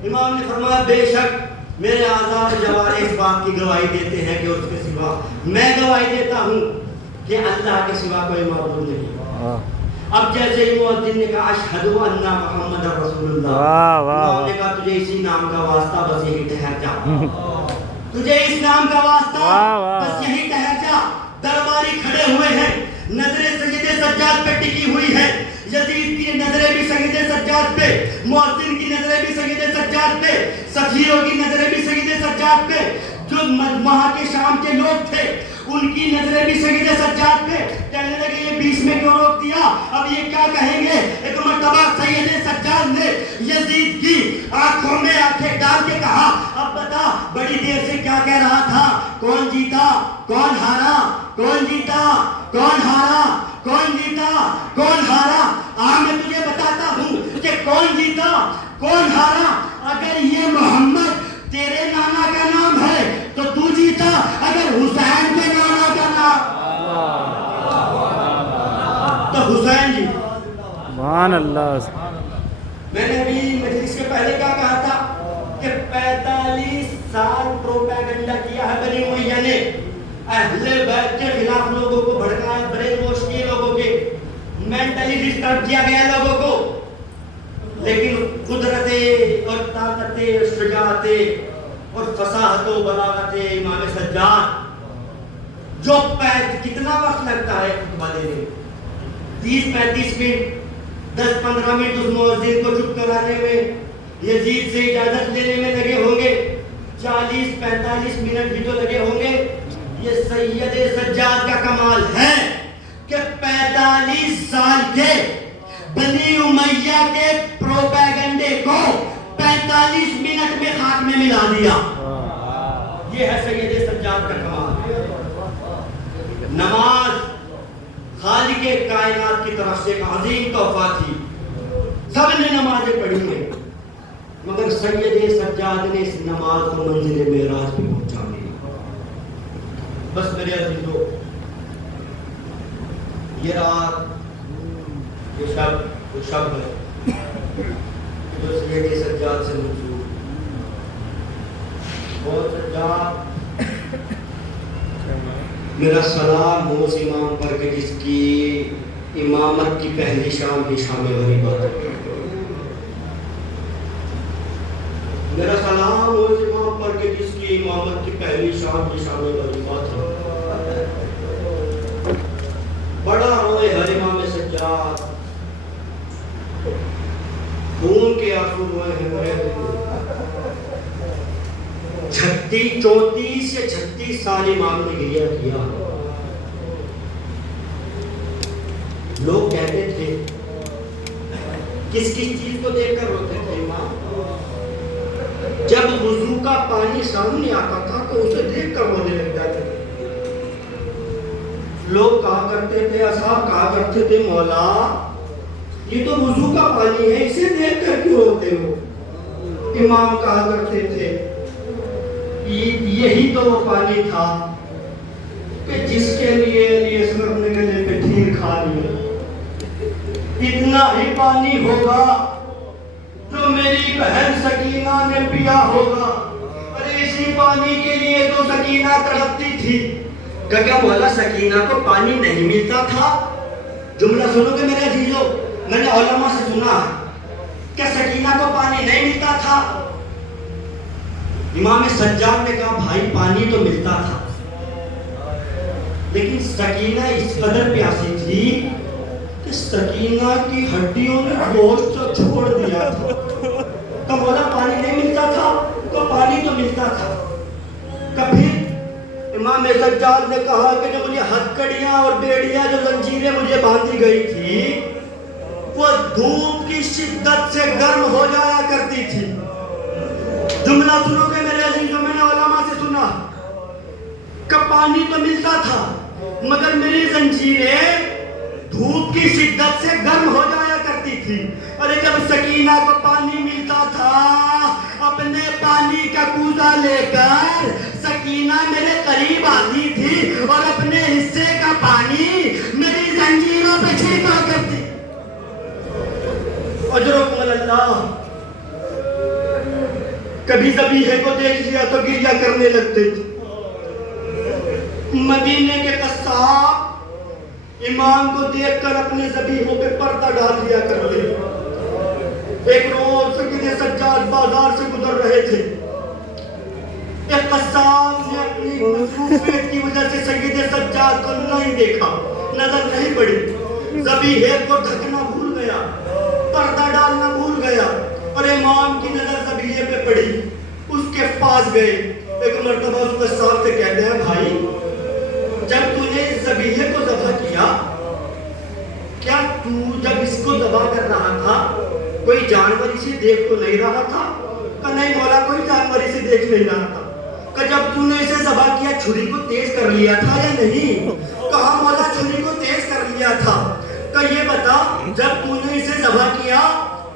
امام نے فرمایا بے شک میرے آزاد جوارے اس بات کی گواہی دیتے ہیں کہ اس کے سوا، میں گواہی دیتا ہوں کہ اللہ کے سوا کوئی معبود نہیں۔ اب جیسے ہی مؤذن نے کہا اشہد ان محمد رسول اللہ، انہوں نے کہا تجھے اسی نام کا واسطہ بس یہی ٹھہر جا، تجھے اس نام کا واسطہ بس یہی ٹھہر جا۔ درباری کھڑے ہوئے ہیں، نظریں سید سجاد پہ ٹکی ہوئی ہے، یزید کی نظریں بھی سید سجاد پہ، مؤذن کی نظریں بھی سید سجاد پہ، صفیوں کی نظریں بھی سید سجاد پہ، جو وہاں کے شام کے لوگ تھے ان کی نظریں بھی سید سجاد پہ۔ کہنے لگے یہ بیچ میں کیوں روک دیا، اب یہ کیا کہیں گے؟ ایک مرتبہ سید سجاد نے یزید کی آنکھوں میں آنکھیں ڈال کے کہا اب بتا بڑی دیر سے کیا کہہ رہا تھا، کون جیتا کون ہارا، کون جیتا کون ہارا، کون جیتا کون ہارا؟ میں تجھے بتاتا ہوں کہ کون جیتا کون ہارا۔ اگر یہ محمد تیرے نانا کا نام ہے تو تو جیتا، اگر حسین کے نانا کا نام تو حسین جی۔ سبحان اللہ۔ میں نے ابھی مجلس کے پہلے کیا کہا تھا کہ 45 سال پروپیگنڈا کیا ہے بنی امیہ نے، اہل بیت کے خلاف لوگوں کو بھڑکایا، برین واش کیے لوگوں کے، مینٹلی ڈسٹرب کیا گیا لوگوں کو، لیکن قدرتیں اور طاقتیں، شجاعتیں اور فصاحت و بلاغت امام سجاد، جو کتنا وقت لگتا ہے خطبہ دینے میں؟ 30-35 منٹ، 10-15 منٹ اس مؤذن کو چپ کرانے میں، یزید سے اجازت لینے میں لگے ہوں گے، 40-45 منٹ بھی تو لگے ہوں گے۔ یہ سید سجاد کا کمال ہے کہ 45 سال کے بنی امیہ کے پروپیگنڈے کو 45 منٹ میں خاک میں ملا دیا۔ یہ ہے سید سجاد کا کمال۔ نماز خالق کائنات کی طرف سے ایک عظیم تحفہ تھی، سب نے نمازیں پڑھی ہیں، مگر سید سجاد نے اس نماز کو منزل معراج پہ پہنچا دیا۔ بس میرے عزیزو، یہ رات، یہ شب، وہ شب ہے جو سید سجاد سے منسوب۔ اور سجاد میرا سلام ہو اس امام پر کہ جس کی امامت کی پہلی شام ہی شام غریبت ہے۔ میرا سلام ہو اس امام پر کہ جس کی امامت کی پہلی شام ہی شام غریبت ہے۔ بڑا روئے ہر امام سجاد، خون کے آنسو روئے ہیں میرے دل۔ 34 یا 36 سال امام نے گریہ کیا۔ لوگ کہتے تھے کس چیز کو دیکھ کر روتے تھے امام؟ جب وضو کا پانی سامنے آتا تھا تو اسے دیکھ کر رونے لگ جاتے تھے۔ لوگ کہا کرتے تھے، اصحاب کہا کرتے تھے، مولا یہ تو وضو کا پانی ہے، اسے دیکھ کر کیوں روتے ہو؟ امام کہا کرتے تھے یہی تو وہ پانی تھا کہ جس کے لیے علی اصغر نے گلے پہ ٹھیر کھا لیا۔ اتنا ہی پانی ہوگا جو میری بہن سکینہ نے پیا ہوگا، اور اسی پانی کے لیے تو سکینہ تڑپتی تھی۔ کہ کیا مولا سکینہ کو پانی نہیں ملتا تھا؟ جملہ سنو گے میرے عزیزو، میں نے علماء سے سنا کہ سکینہ کو پانی نہیں ملتا تھا۔ امام سجاد نے کہا بھائی پانی تو ملتا تھا، لیکن سکینہ اس قدر پیاسی تھی کہ سکینہ کی ہڈیوں نے گوشت چھوڑ دیا تھا۔ تو بولا پانی نہیں ملتا تھا تو پانی تو ملتا تھا۔ کبھی امام سجاد نے کہا کہ جو مجھے ہتکڑیاں اور بیڑیاں، جو زنجیریں مجھے باندھی گئی تھی، وہ دھوپ کی شدت سے گرم ہو جایا کرتی تھی۔ جملہ سنو گے میرے عزیزوں، میں نے علماء سے سنا کہ پانی تو ملتا تھا مگر میری زنجیریں دھوپ کی شدت سے گرم ہو جایا کرتی تھی۔ اور جب سکینہ کو پانی ملتا تھا، اپنے پانی کا کوزہ لے کر سکینہ میرے قریب آتی تھی اور اپنے حصے کا پانی میری زنجیروں پہ چھینکا کرتی۔ اجرکم اللہ، کبھی ذبیحے کو دیکھ لیا تو گریہ کرنے لگتے تھے. مدینے کے قصاب امام کو دیکھ کر اپنے ذبیحوں پہ پردہ ڈال دیا کرتے. ایک روز سید سجاد بازار سے گزر رہے تھے. ایک قصاب نے اپنی مصروفیت کی وجہ سے سید سجاد کو نہیں دیکھا, نظر نہیں پڑی. ذبیحے کو ڈھکنا بھول گیا, پردہ ڈالنا بھول گیا, اور امام کی نظر ذبیحے پہ پڑی. اس کے پاس گئے. ایک مرتبہ اس قصاب سے کہتے ہیں, بھائی جب تو نے ذبیحے کو ذبح کیا, کیا تو جب اس کو ذبح کر رہا تھا کوئی جانور اسے دیکھ تو نہیں رہا تھا؟ کہ نہیں مولا, کوئی جانور اسے دیکھ نہیں رہا تھا. کہ جب تو نے اسے ذبح کیا چھری کو تیز کر لیا تھا یا نہیں؟ کہا مولا چھری کو تیز کر لیا تھا. کہ یہ بتا جب تو نے اسے ذبح کیا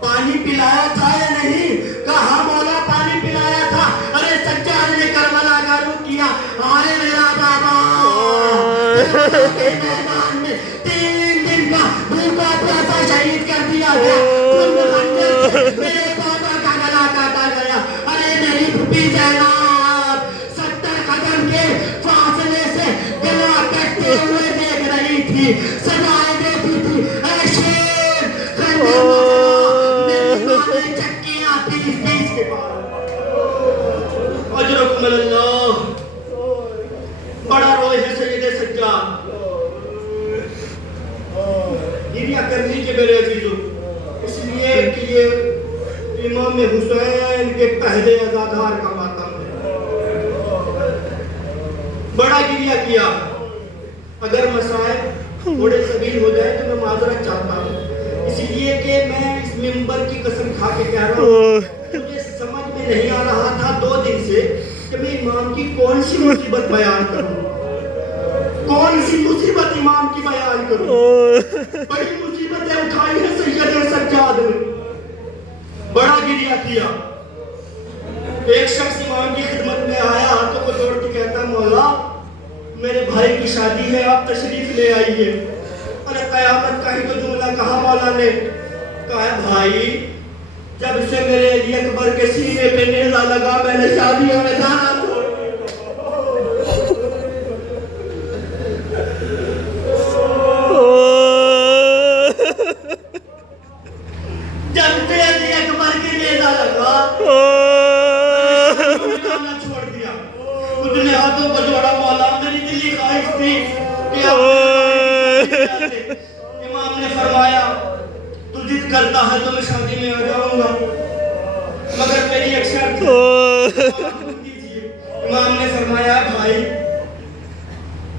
پانی پلایا تھا یا نہیں؟ کہا مولا پانی پلایا تھا. ارے سجاد نے کربلا کا رخ کیا, آئے میرا بابا کے میدان میں 3 دن کا بھوکا پیاسا شہید کر دیا گیا. میرے بابا کا گلا کاٹا گیا. ارے میری پھوپھی زینب 70 قدم کے فاصلے سے گلا کٹتے ہوئے دیکھ رہی تھی, سجائے دیتی تھی. ارے شیر میری ماں نے چکیاں 30 کے بعد. اجرکم اللہ. بڑا روئے ہے سید سجاد. گریہ کرنی کے میرے عزیزوں, اس لیے کہ یہ امام حسین کے پہلے عزادار کا ماتم ہے. بڑا گریہ کیا. اگر مسائل تھوڑے طویل ہو جائے تو میں معذرت چاہتا ہوں, اس لیے کہ میں اس منبر کی قسم کھا کے کہہ رہا ہوں, مجھے سمجھ میں نہیں آ رہا تھا 2 دن سے کہ میں امام کی کون سی مصیبت بیان کروں, کون سی مصیبت امام کی بیان کروں. بڑی مصیبتیں اٹھائی ہیں سید سجاد نے. بڑا گریہ کیا. ایک شخص امام کی خدمت میں آیا تو وہ دوڑ کے کہتا, مولا میرے بھائی کی شادی ہے, آپ تشریف لے آئیے. ارے قیامت کا ہی تو جملہ کہا مولا نے. کہا بھائی جب سے میرے علی اکبر کے سینے پہ نیزہ لگا میں نے شادیوں میں جانا چھوڑ دیا. جب سے علی اکبر کے نیزہ لگا جانا چھوڑ دیا. خود نے ہاتھوں کو جوڑا, مولا میری دلی خواہش تھی کہ امام نے فرمایا تو ضد کرتا ہے تو میں شادی میں آ جاؤں گا, مگر میری ایک شرط ہے. امام نے فرمایا بھائی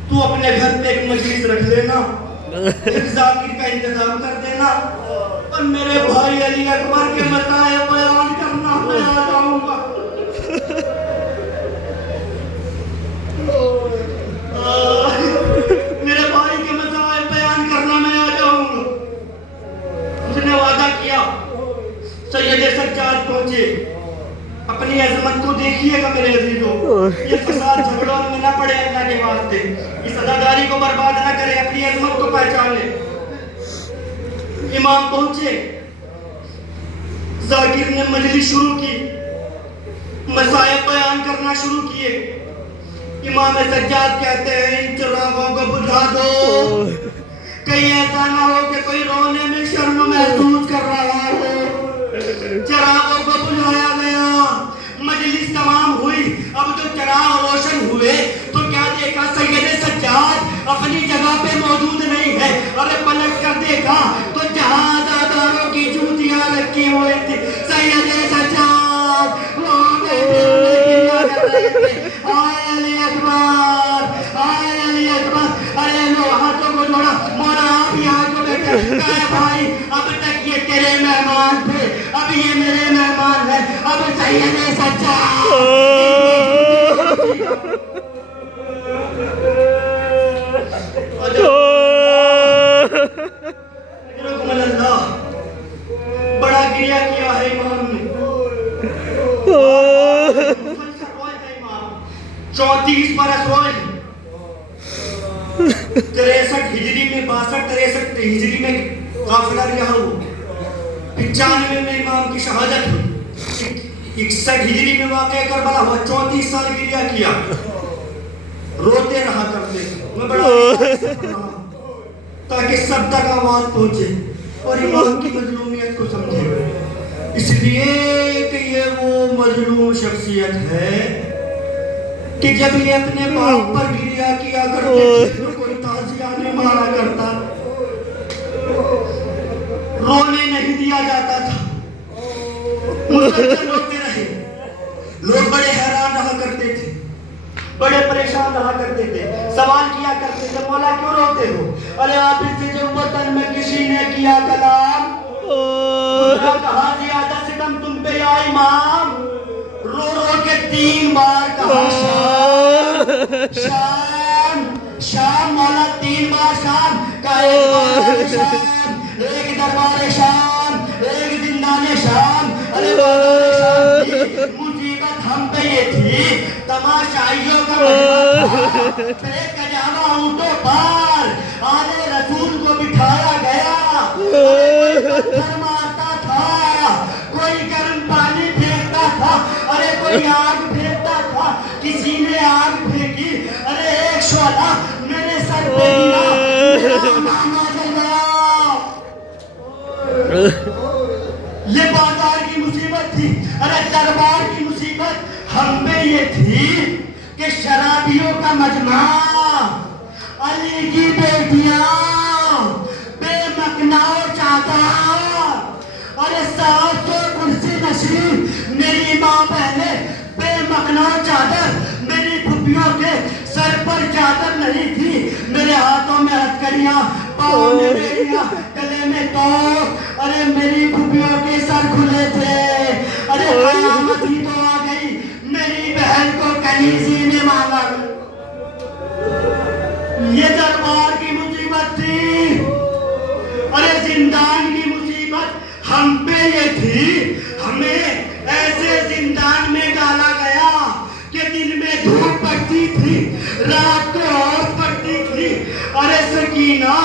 تو اپنے گھر پہ ایک مجلس رکھ لینا, ایک ذاکر کا انتظام کر دینا, اور میرے بھائی علی اکبر کے متاع بیان کرنا میں آ جاؤں گا. میرے بھائی کے مسائل بیان کرنا میں آ جاؤں گا. اس نے وعدہ کیا. سید سجاد پہنچے. اپنی عظمت کو دیکھیے گا میرے عزیزوں, یہ فساد جھگڑوں میں نہ پڑے اللہ کے واسطے, اس عزاداری کو برباد نہ کرے, اپنی عظمت کو پہچان لے. امام پہنچے. ذاکر نے مجلس شروع کی, مسائل بیان کرنا شروع کیے. امام سجاد کہتے ہیں ان چراغوں کو بجھا دو, کہیں ایسا نہ ہو کہ کوئی رونے میں شرم محسوس کر رہا ہو. چراغوں کو بجھایا گیا. مجلس تمام ہوئی. اب جو چراغ روشن ہوئے تو کیا دیکھا, سید سجاد اپنی جگہ پہ موجود نہیں ہے. اور پلٹ کر دیکھا تو جہاں عزاداروں کی جوتیاں رکھی ہوئی تھی, سید سجاد وہاں پہ گریہ کر رہے تھے. آئے علی اکبر, آئے علی اکبر. ارے لو ہاتھوں کو جوڑا, مولا آپ یہاں کو بیٹھے. کہے بھائی اب تک یہ تیرے مہمان تھے, اب یہ میرے مہمان ہیں. اب سید سجاد بڑا گریہ کیا ہے امام نے. 34 برس روئے. 63 ہجری میں 62 63 ہجری میں قافلہ رہا ہوا. 95 میں امام کی شہادت ہوئی. 61 ہجری میں واقع کربلا ہوا، 34 سال گریہ کیا، روتے رہا کرتے تھے، میں بڑا احساس سے پڑھ رہا تاکہ سب تک آواز پہنچے اور امام کی مظلومیت کو سمجھے، اس لیے کہ یہ وہ مظلوم شخصیت ہے کہ جب یہ اپنے باپ پر گریہ کیا کرتے تھے تو کوئی تعزیہ نہیں مارا کرتا، رونے نہیں دیا جاتا تھا، مسلسل روتے رہے، لوگ بڑے حیران رہا کرتے تھے، بڑے پریشان رہا کرتے تھے، سوال کیا کرتے تھے مولا کیوں روتے ہو؟ ارے آپ اس سے جو وطن میں کسی نے کیا کلام، کہا زیادہ ستم تم پہ یا امام، رو رو کے 3 بار کہا شام شام، مولا 3 بار شام کا، ایک بار شام، ایک دربار شام، ایک زندان شام، ارے بازار شام کی مصیبت ہم پہ یہ تھی، تماشائیوں کا مجمع تھا، بے کجاوا اونٹوں پر آلے رسول کو بٹھایا گیا، کوئی پتھر مارتا تھا، کوئی گرم پانی پھینکتا تھا، ارے کوئی آگ پھینکتا تھا، کسی نے آگ پھینکی، ارے ایک شعلہ میرے سر پہ گرا، میرا ماما جل گیا۔ یہ بازار کی مصیبت تھی، ارے دربار کی مصیبت ہم پہ یہ تھی کہ شرابیوں کا مجمع، علی کی بیٹیاں بے مکنا و چادر، ارے 700 کرسی نشین میری ماں بہنیں بے مکنا و چادر، میری پھپھیوں کے سر پر چادر نہیں تھی، میرے ہاتھوں میں ہتھکڑیاں، پاؤں میں بیڑیاں، گلے میں توق، ارے میری پھپھیوں کے سر کھلے تھے، ارے قیامت ہی تو آ گئی، میری بہن کو کنیزی نے مانگا۔ یہ دربار کی مصیبت تھی، ارے زندان کی مصیبت ہم پہ یہ تھی، ہمیں ایسے زندان میں ڈالا گیا کہ دن میں دھوپ پڑتی تھی، رات کو اور پڑتی تھی، ارے سکینہ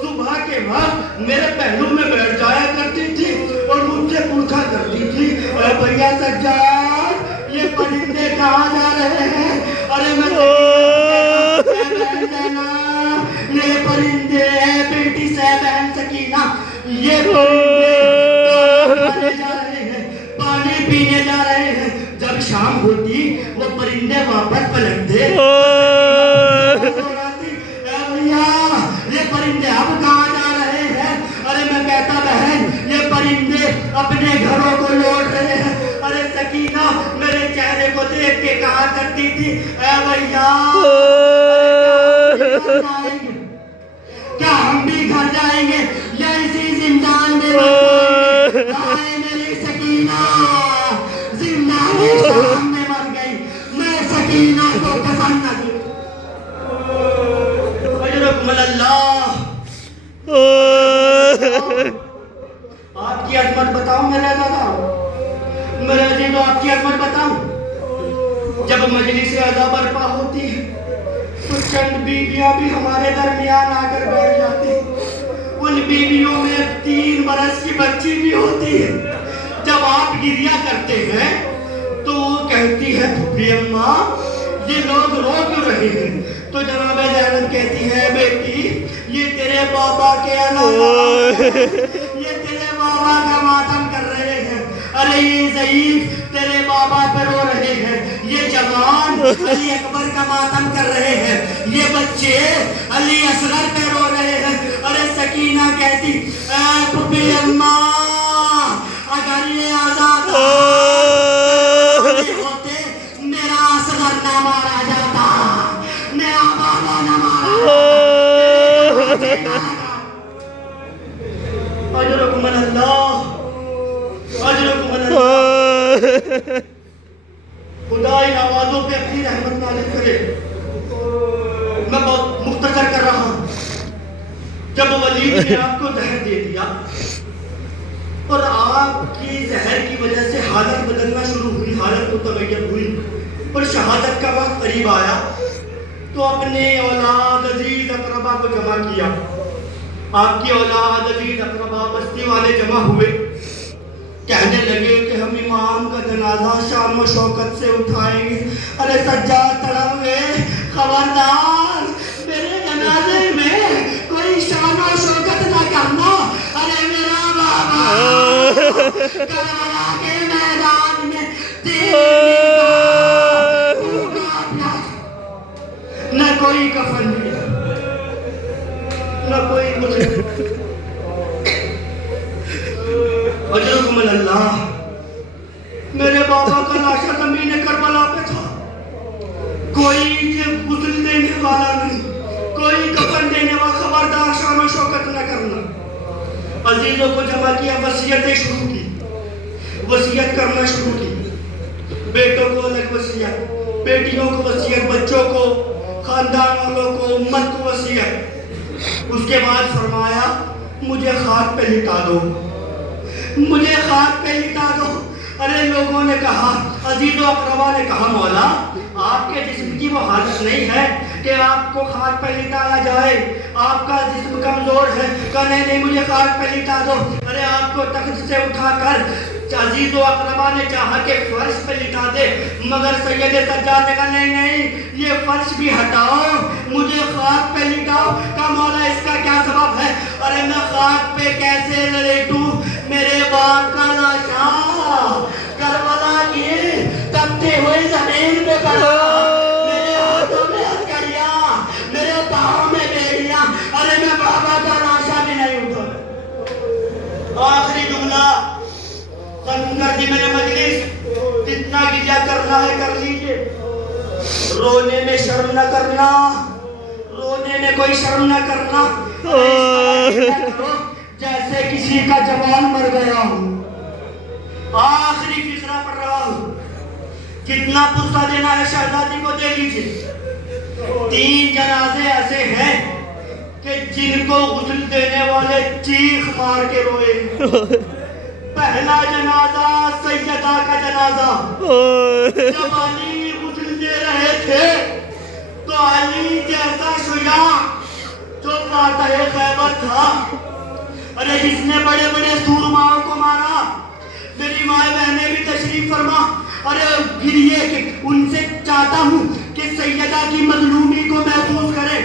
صبح کے وقت میرے پہلو میں بیٹھ جایا کرتی تھی اور مجھ سے پوچھا کرتی تھی، اے بھیا سجاد یہ پرندے کہاں جا رہے ہیں؟ ارے میں یہ پرندے بیٹی سے بہن سکینہ، یہ پرندے کھانے جا رہے ہیں، پانی پینے جا رہے ہیں، جب شام ہوتی وہ پرندے واپس پلٹتے، یہ پرندے اب کہاں جا رہے ہیں؟ ارے میں کہتا بہن یہ پرندے اپنے گھروں کو لوٹ رہے ہیں، ارے سکینہ میرے چہرے کو دیکھ کے کہا کرتی تھی، اے بھیا کیا ہم بھی گھر جائیں گے یا اسی زندان میں مر جائیں گے؟ آئے میری سکینہ زندان شام میں مر گئی، میں سکینہ کو پسند نہ کی۔ اجرکم اللہ، آپ کی عظمت بتاؤں میرے دادا، میرے عزیزو آپ کی عظمت بتاؤں، جب مجلس عزا برپا ہوتی ہے تو چند بیویاں بھی ہمارے درمیان آ کر بیٹھ جاتی ہیں، ان بیویوں میں 3 برس کی بچی بھی ہوتی ہے، جب آپ گریہ کرتے ہیں تو وہ کہتی ہے پھپھی اماں یہ لوگ رو کیوں رہے ہیں؟ تو جناب زینب کہتی ہے بیٹی یہ تیرے بابا کے علامات ہیں، یہ تیرے بابا کا ماتم کر رہے ہیں، ارے یہ ضعیف تیرے بابا پہ رو رہے ہیں، یہ جوان علی اکبر کا ماتم کر رہے ہیں، یہ بچے علی اصغر پہ رو رہے ہیں، ارے سکینہ کہتی اے پھپھی اماں اگر یہ آزاد ہوتے میرا اصغر نہ مارا جاتا، میرا بابا نہ مارا جاتا۔ اجرکم اللہ، اجرکم اللہ، خدا ان آوازوں پہ اپنی رحمت نازل کرے۔ میں بہت مختصر کر رہا ہوں، جب ولید نے آپ کو زہر دے دیا اور آپ کی زہر کی وجہ سے حالت بدلنا شروع ہوئی، حالت متغیر ہوئی اور شہادت کا وقت قریب آیا تو اپنے اولاد عزیز اقربا کو جمع کیا، آپ کی اولاد عزیز اقربا بستی والے جمع ہوئے کہنے لگے کہ ہم امام کا جنازہ شان و شوکت سے اٹھائیں گے. ارے سجاد تڑپ گئے. خبردار میرے جنازے میں کوئی شان و شوکت نہ کرنا. ارے میرا بابا کربلا کے میدان میں نہ کوئی کفن دیا نہ کوئی کچھ. اجرکم اللہ. میرے بابا کا لاشا زمین کربلا پہ تھا. کوئی غسل دینے والا نہیں, کوئی کفن دینے والا. خبردار شان و شوکت نہ کرنا. عزیزوں کو جمع کیا, وصیتیں شروع کی, وصیت کرنا شروع کی. بیٹوں کو الگ وصیت, بیٹیوں کو وصیت, بچوں کو, خاندان والوں کو, امت کو وصیت. اس کے بعد فرمایا مجھے خاک پہ لٹا دو, مجھے خاک پہ لٹا دو. ارے لوگوں نے کہا, عزیز و اقربا نے کہا مولا آپ کے جسم کی وہ حالت نہیں ہے کہ آپ کو خاک پہ لٹایا جائے, آپ کا جسم کمزور ہے. کہا نہیں مجھے خاک پہ لٹا دو. ارے آپ کو تخت سے اٹھا کر عزیز و اقربا نے چاہا کہ فرش پہ لٹا دے, مگر سید سجاد نے کہا نہیں یہ فرش بھی ہٹاؤ, مجھے خاک پہ لٹاؤ. کہا مولا اس کا کیا سبب ہے؟ ارے میں خاک پہ کیسے لیٹوں, میرے باپ کا لاشا کربلا کی تپتی ہوئی زمین پہ پڑا, میرے ہاتھوں میں ہتھکڑیاں, میرے پاؤں میں بیڑیاں. ارے میں بابا کا لاشا بھی نہیں اٹھا. آخری جملہ ختم کر دی میں نے مجلس. جتنا گریا کرنا ہے کر لیجئے, رونے میں شرم نہ کرنا, رونے میں کوئی شرم نہ کرنا. جیسے کسی کا جوان مر گیا ہوں. آخری فقرہ پڑھ رہا ہوں. کتنا پرسہ دینا ہے شہزادی کو دے لیجئے. 3 جنازے ایسے ہیں کہ جن کو غسل دینے والے چیخ مار کے روئے. پہلا جنازہ سیدہ کا جنازہ. جب علی غسل دے رہے تھے تو علی جیسا شجاع جو فاتح خیبر تھا, ارے جس نے بڑے بڑے سورماؤں کو مارا, میری ماں بہنیں بھی تشریف فرما. ارے گریے کہ ان سے چاہتا ہوں کہ سیدہ کی مظلومی کو محسوس کرے.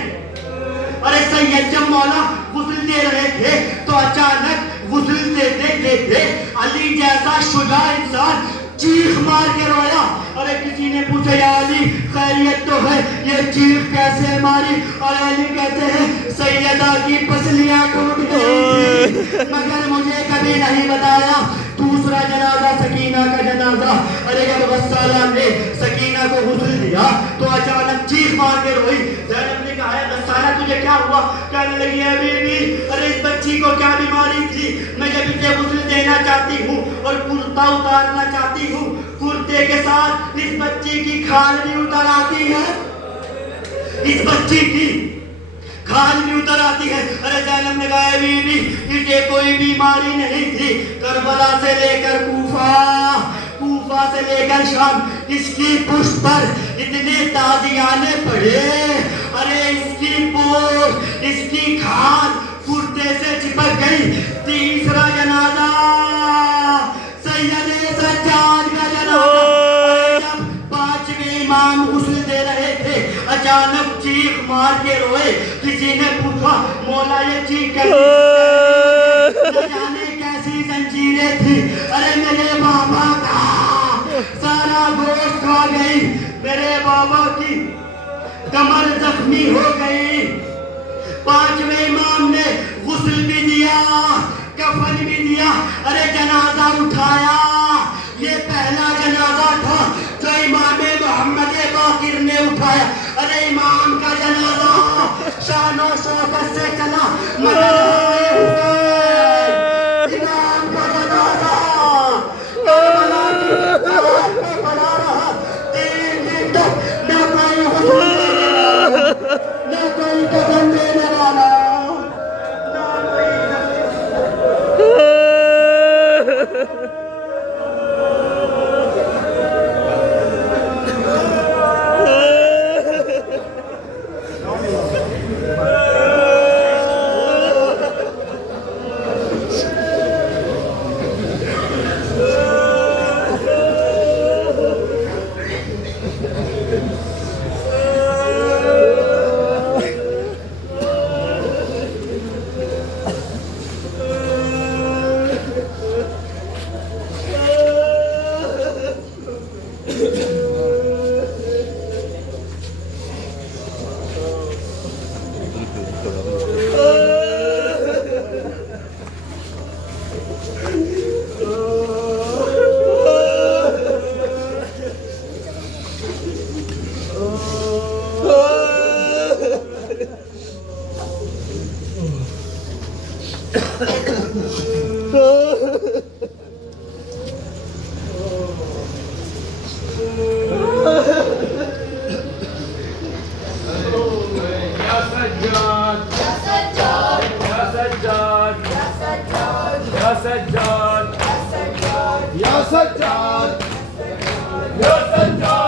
ارے سید جب مولا غسل دے رہے تھے تو اچانک غسل دیتے علی جیسا شجاع انسان چیخ مار کے رویا. ارے کسی نے پوچھا یا علی خیریت تو ہے, یہ چیخ کیسے ماری؟ اور علی کہتے ہیں سیدہ کی پسلیاں ٹوٹ گئی مگر مجھے کبھی نہیں بتایا. دوسرا جنازہ سکینہ کا جنازہ. ارے جب غسالہ نے سکینہ کو غسل دیا تو اچانک چیخ مار کے روئی. زینب نے کہا ہے غسالہ تجھے کیا ہوا؟ کہنے لگی ہے بی بی ارے اس بچی کو کیا بیماری تھی, میں جب اسے غسل دینا چاہتی ہوں اور کرتا اتارنا چاہتی ہوں, کرتے کے ساتھ اس بچی کی کھال بھی اتر آتی ہے, اس بچی کی کھال بھی اتر آتی ہے. ارے زینب نے کہا بی بی اسے کوئی بیماری نہیں تھی, کربلا سے لے کر کوفہ سے لے کر شام اس کی پشت پر اتنے تازیانے پڑے. ارے اس کی پوش اس کی کھال کرتے سے چپک گئی. تیسرا جنازہ سید سجاد کا جنازہ. جب 5ویں امام غسل دے رہے تھے اچانک چیخ مار کے روئے. کسی نے پوچھا مولا یہ چیخ کیسی, جانے کیسی زنجیریں تھی. ارے میرے بابا کا سارا گوشت کھا گئی, میرے بابا کی کمر زخمی ہو گئی. 5ویں امام نے غسل بھی دیا, کفن بھی دیا. ارے جنازہ اٹھایا. یہ پہلا جنازہ تھا جو امام محمد باقر نے اٹھایا. ارے امام کا جنازہ شان و شوکت سے چلا مگر امام کا جنازہ کربلا کی سرحد پہ پڑا رہا. 3 دن تک نہ کوئی غسل دینے والا, نہ کوئی کفن دینے والا, نہ کوئی یا سجاد یا سجاد